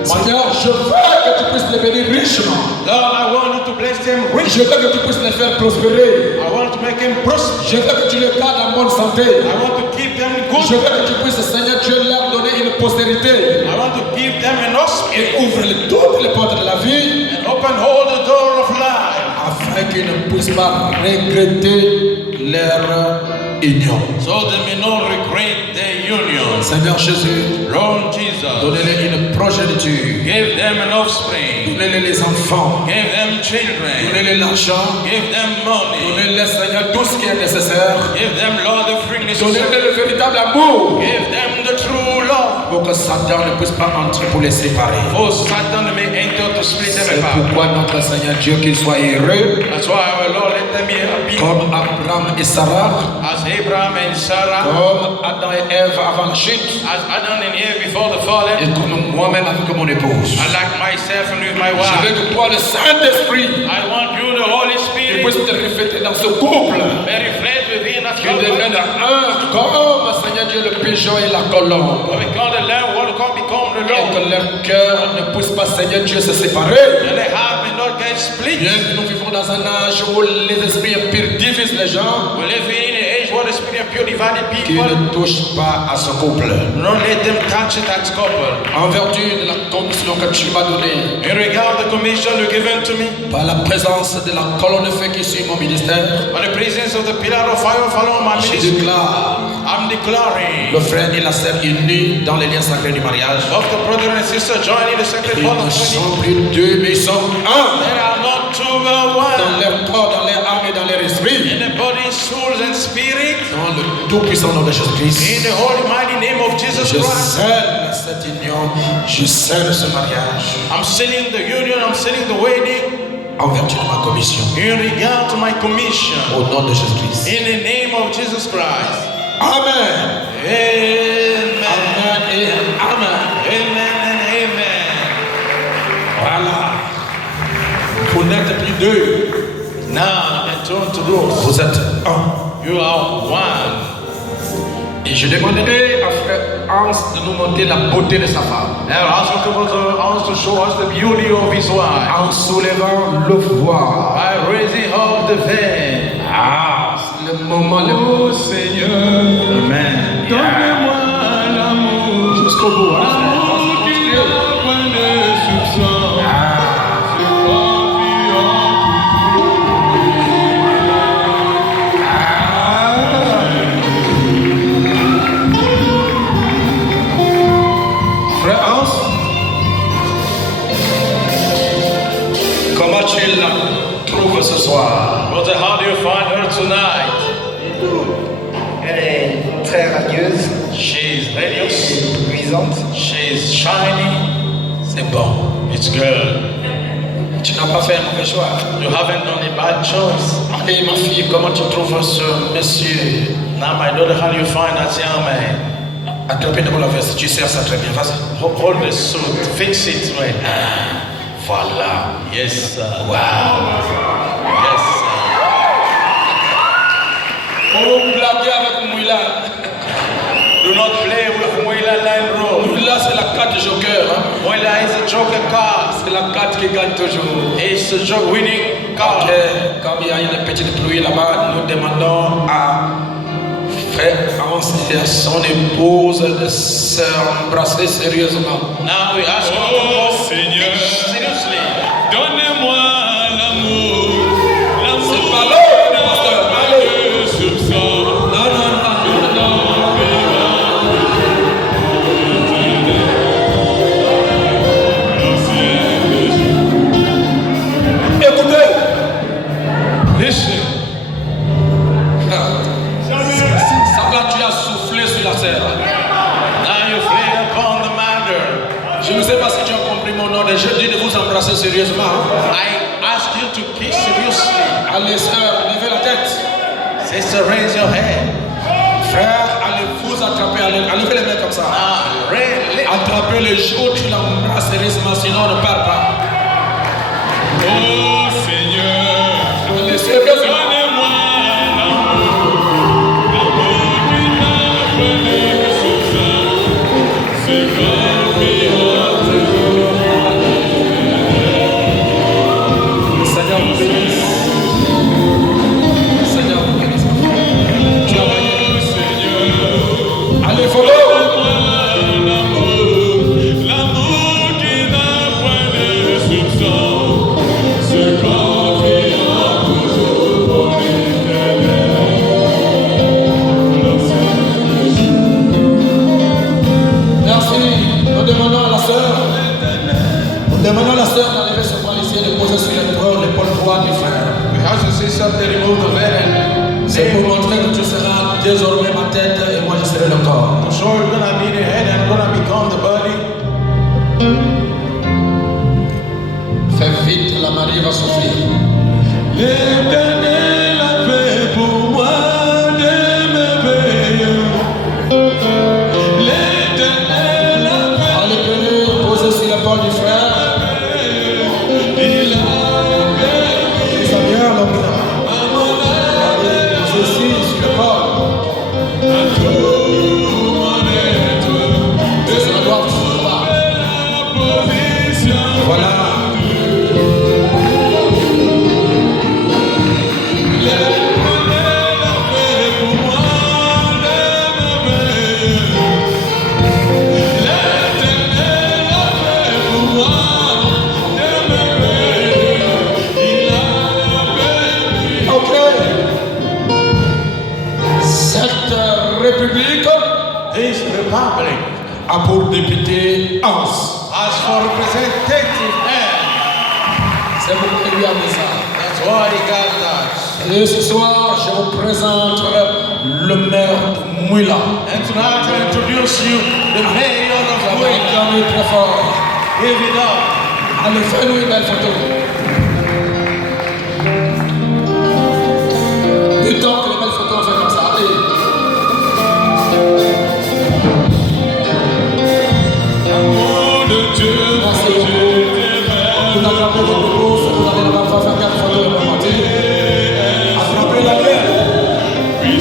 Seigneur, je veux que tu puisses les bénir richement. Lord, I want you to bless them rich. Je veux que tu puisses les faire prospérer. I want to make them prosper. Je veux que tu les gardes en bonne santé. I want to keep them Je good. veux que tu puisses, Seigneur Dieu, leur donner une postérité. I want to give them an offspring Et ouvre toutes les portes de la vie and open all the door of life afin qu'ils ne puissent pas regretter leur union. so they may not regret their union. Seigneur Jésus, Lord Jesus, donnez-les une progéniture. give them an offspring, Donnez-les les enfants. give them children, Donnez-les l'argent. give them money, Donnez-les, Seigneur, tout ce qui est nécessaire. give them, Lord, the freeness, Donnez-les le véritable amour. give them the true love. Pour que Satan ne puisse pas entrer pour les séparer. For Satan may enter to split C'est them apart. pourquoi notre Seigneur Dieu, qu'il soit heureux, That's why our Lord let them be happy comme Abraham et Sarah, as Abraham and Sarah, comme Adam et Ève avant la chute, as Adam and Eve before the fall, et comme moi-même avec mon épouse. I like myself and with my Je wife. veux que toi, le Saint-Esprit, I want you, the Holy tu Spirit, puisses te refléter dans ce couple, very friends within us, qu'ils deviennent un, comme Seigneur Dieu, le pigeon et la colombe. we call the Lamb, what can become the Et Lord. que leur cœur ne puisse pas, Seigneur Dieu, se séparer. And they have and not get split. Bien que nous vivons dans un âge où les esprits impurs divisent les gens, We live in an age where the spirit of pure divided qu'ils people. ne touchent pas à ce couple. Don't let them touch that couple. En vertu de la commission que tu m'as donnée, In regard the commission you given to me, par la présence de la colonne de feu qui suit mon ministère, by the presence of the pillar of fire follow my je ministry, déclare I'm declaring le frère et la sœur unis dans les liens sacrés du mariage. of the brother and sister joining the sacred Ils bond ne of sont wedding. plus deux, mais ils sont un There are not two but dans one. leur corps, dans leur âme et dans leur esprit. In the body, souls, and spirit, Dans le tout-puissant nom de in Jésus-Christ, the holy mighty name of Jesus je Christ, scelle cette union, je scelle ce mariage I'm sealing the union, I'm sealing the wedding en vertu de ma commission. in regard to my commission. Au nom de Jésus-Christ. In the name of Jesus Christ. Amen. Amen. Amen et Amen. Amen and amen. Voilà. Vous n'êtes plus deux. Now, I turn to those. Vous êtes un. You are one. Et je demanderai à frère Hans de nous montrer la beauté de sa femme. And I ask Hans to show us the beauty of his wife. En soulevant le voile. By raising up the veil. Ah, c'est le moment le Oh Seigneur, Amen. donne-moi l'amour. Jusqu'au bout. Hein? L'amour qui n'a point de soupçon. Frère Hans, comment tu la trouves ce soir? Brother, how do you find her tonight? Elle est très radieuse, She's radiant. luisante. She's shiny. C'est bon. It's good. Tu n'as pas fait un mauvais choix. You haven't done a bad choice. Allez, ma fille, comment tu trouves ce monsieur? Now, my daughter, how do you find that young man? Attrapez d'abord la veste, tu sers ça très bien, vas-y. Hold the suit, fix it, man. Voilà. Yes, sir. Wow. Yes, sir. Oh, blaguez avec Mouila. Do not play with Moila Line Road. Mouila, c'est la carte joker. Hein? Moila is a joker card. C'est la carte qui gagne toujours. It's a joke winning card. Ok, comme il y a une petite pluie là-bas, nous demandons à frère Hans et à son épouse de s'embrasser sérieusement. Now we ask you to Oh go Seigneur, seriously. donnez-moi l'amour, C'est l'amour pas l'heure, pasteur. Allez. de soupçon. Non, non, non, non, non. Écoutez. Listen, Ça va, tu as soufflé sur la serre. Now you play upon the matter. Je ne sais pas si tu as compris mon ordre. Je dis de vous embrasser sérieusement. I ask you to kiss seriously. Allez, sœur, levez la tête. Sister, raise your head. Frère, allez vous attraper. Allez levez les mains comme ça. Attrapez le jour, tu l'embrasses sérieusement, sinon on ne part pas. oh Seigneur, Allez, sérieusement. donnez-moi l'amour, l'amour qui n'a point de soupçon. C'est confiance. Seigneur vous bénisse. Seigneur vous bénisse. Tu as gagné. Oh Seigneur, Allez, follow. l'amour qui n'a point de soupçon. C'est confiance toujours pour l'éternel. Merci. Nous demandons à la sœur. Nous demandons à la sœur d'enlever ce voile ici et de poser sur l'épaule droite du frère. We have to see something, remove the veil. C'est pour montrer que tu seras désormais ma tête et moi je serai le corps. So you're gonna be the head and gonna become the body. Fais vite, la Marie va souffrir. L'Éternel a fait pour moi des merveilles. L'Éternel a fait, Allez, venez poser sur l'épaule du frère. il a fait Ça vient, l'homme. à mon âme, Ceci sur l'épaule. à tout mon être. C'est la droite, c'est la droite. La position. Voilà. L'Éternel a fait pour moi des merveilles. L'Éternel a fait pour moi des merveilles. Il a béni. Ok. Cette république This republic a pour député Hans. as for representative and C'est pourquoi il lui a mis ça. that's why he got that. Et ce soir, je vous présente le maire de Mouila. And tonight I introduce you the mayor Ça of va Wayne. acclamer très fort. Give it up. Allez, fais-nous une belle photo. Du temps que les belles photos, on fait comme ça. Allez. L'amour de Dieu, Merci Dieu beaucoup. t'aime. Vous attrapez votre épouse, vous allez là-bas faire 4 photos de la moitié. Attrapez la gueule. Puis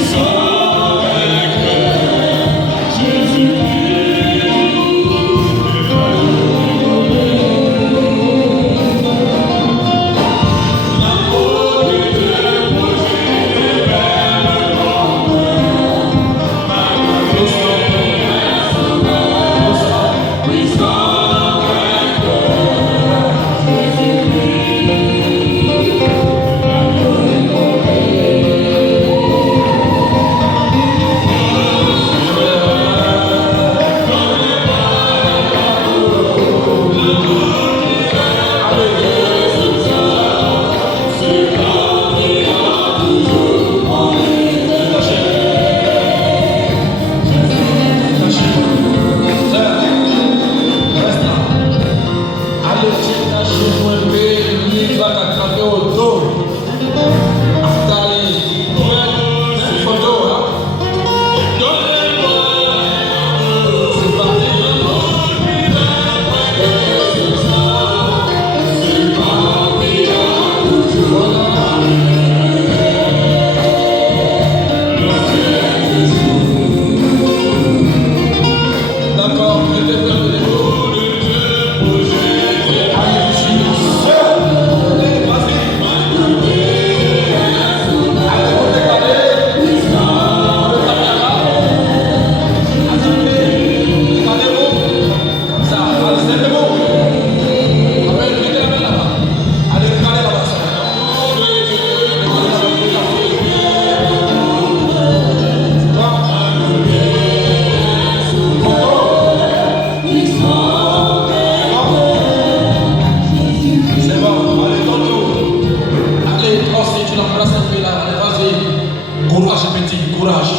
fait là, allez, vas-y. Courage petit, courage.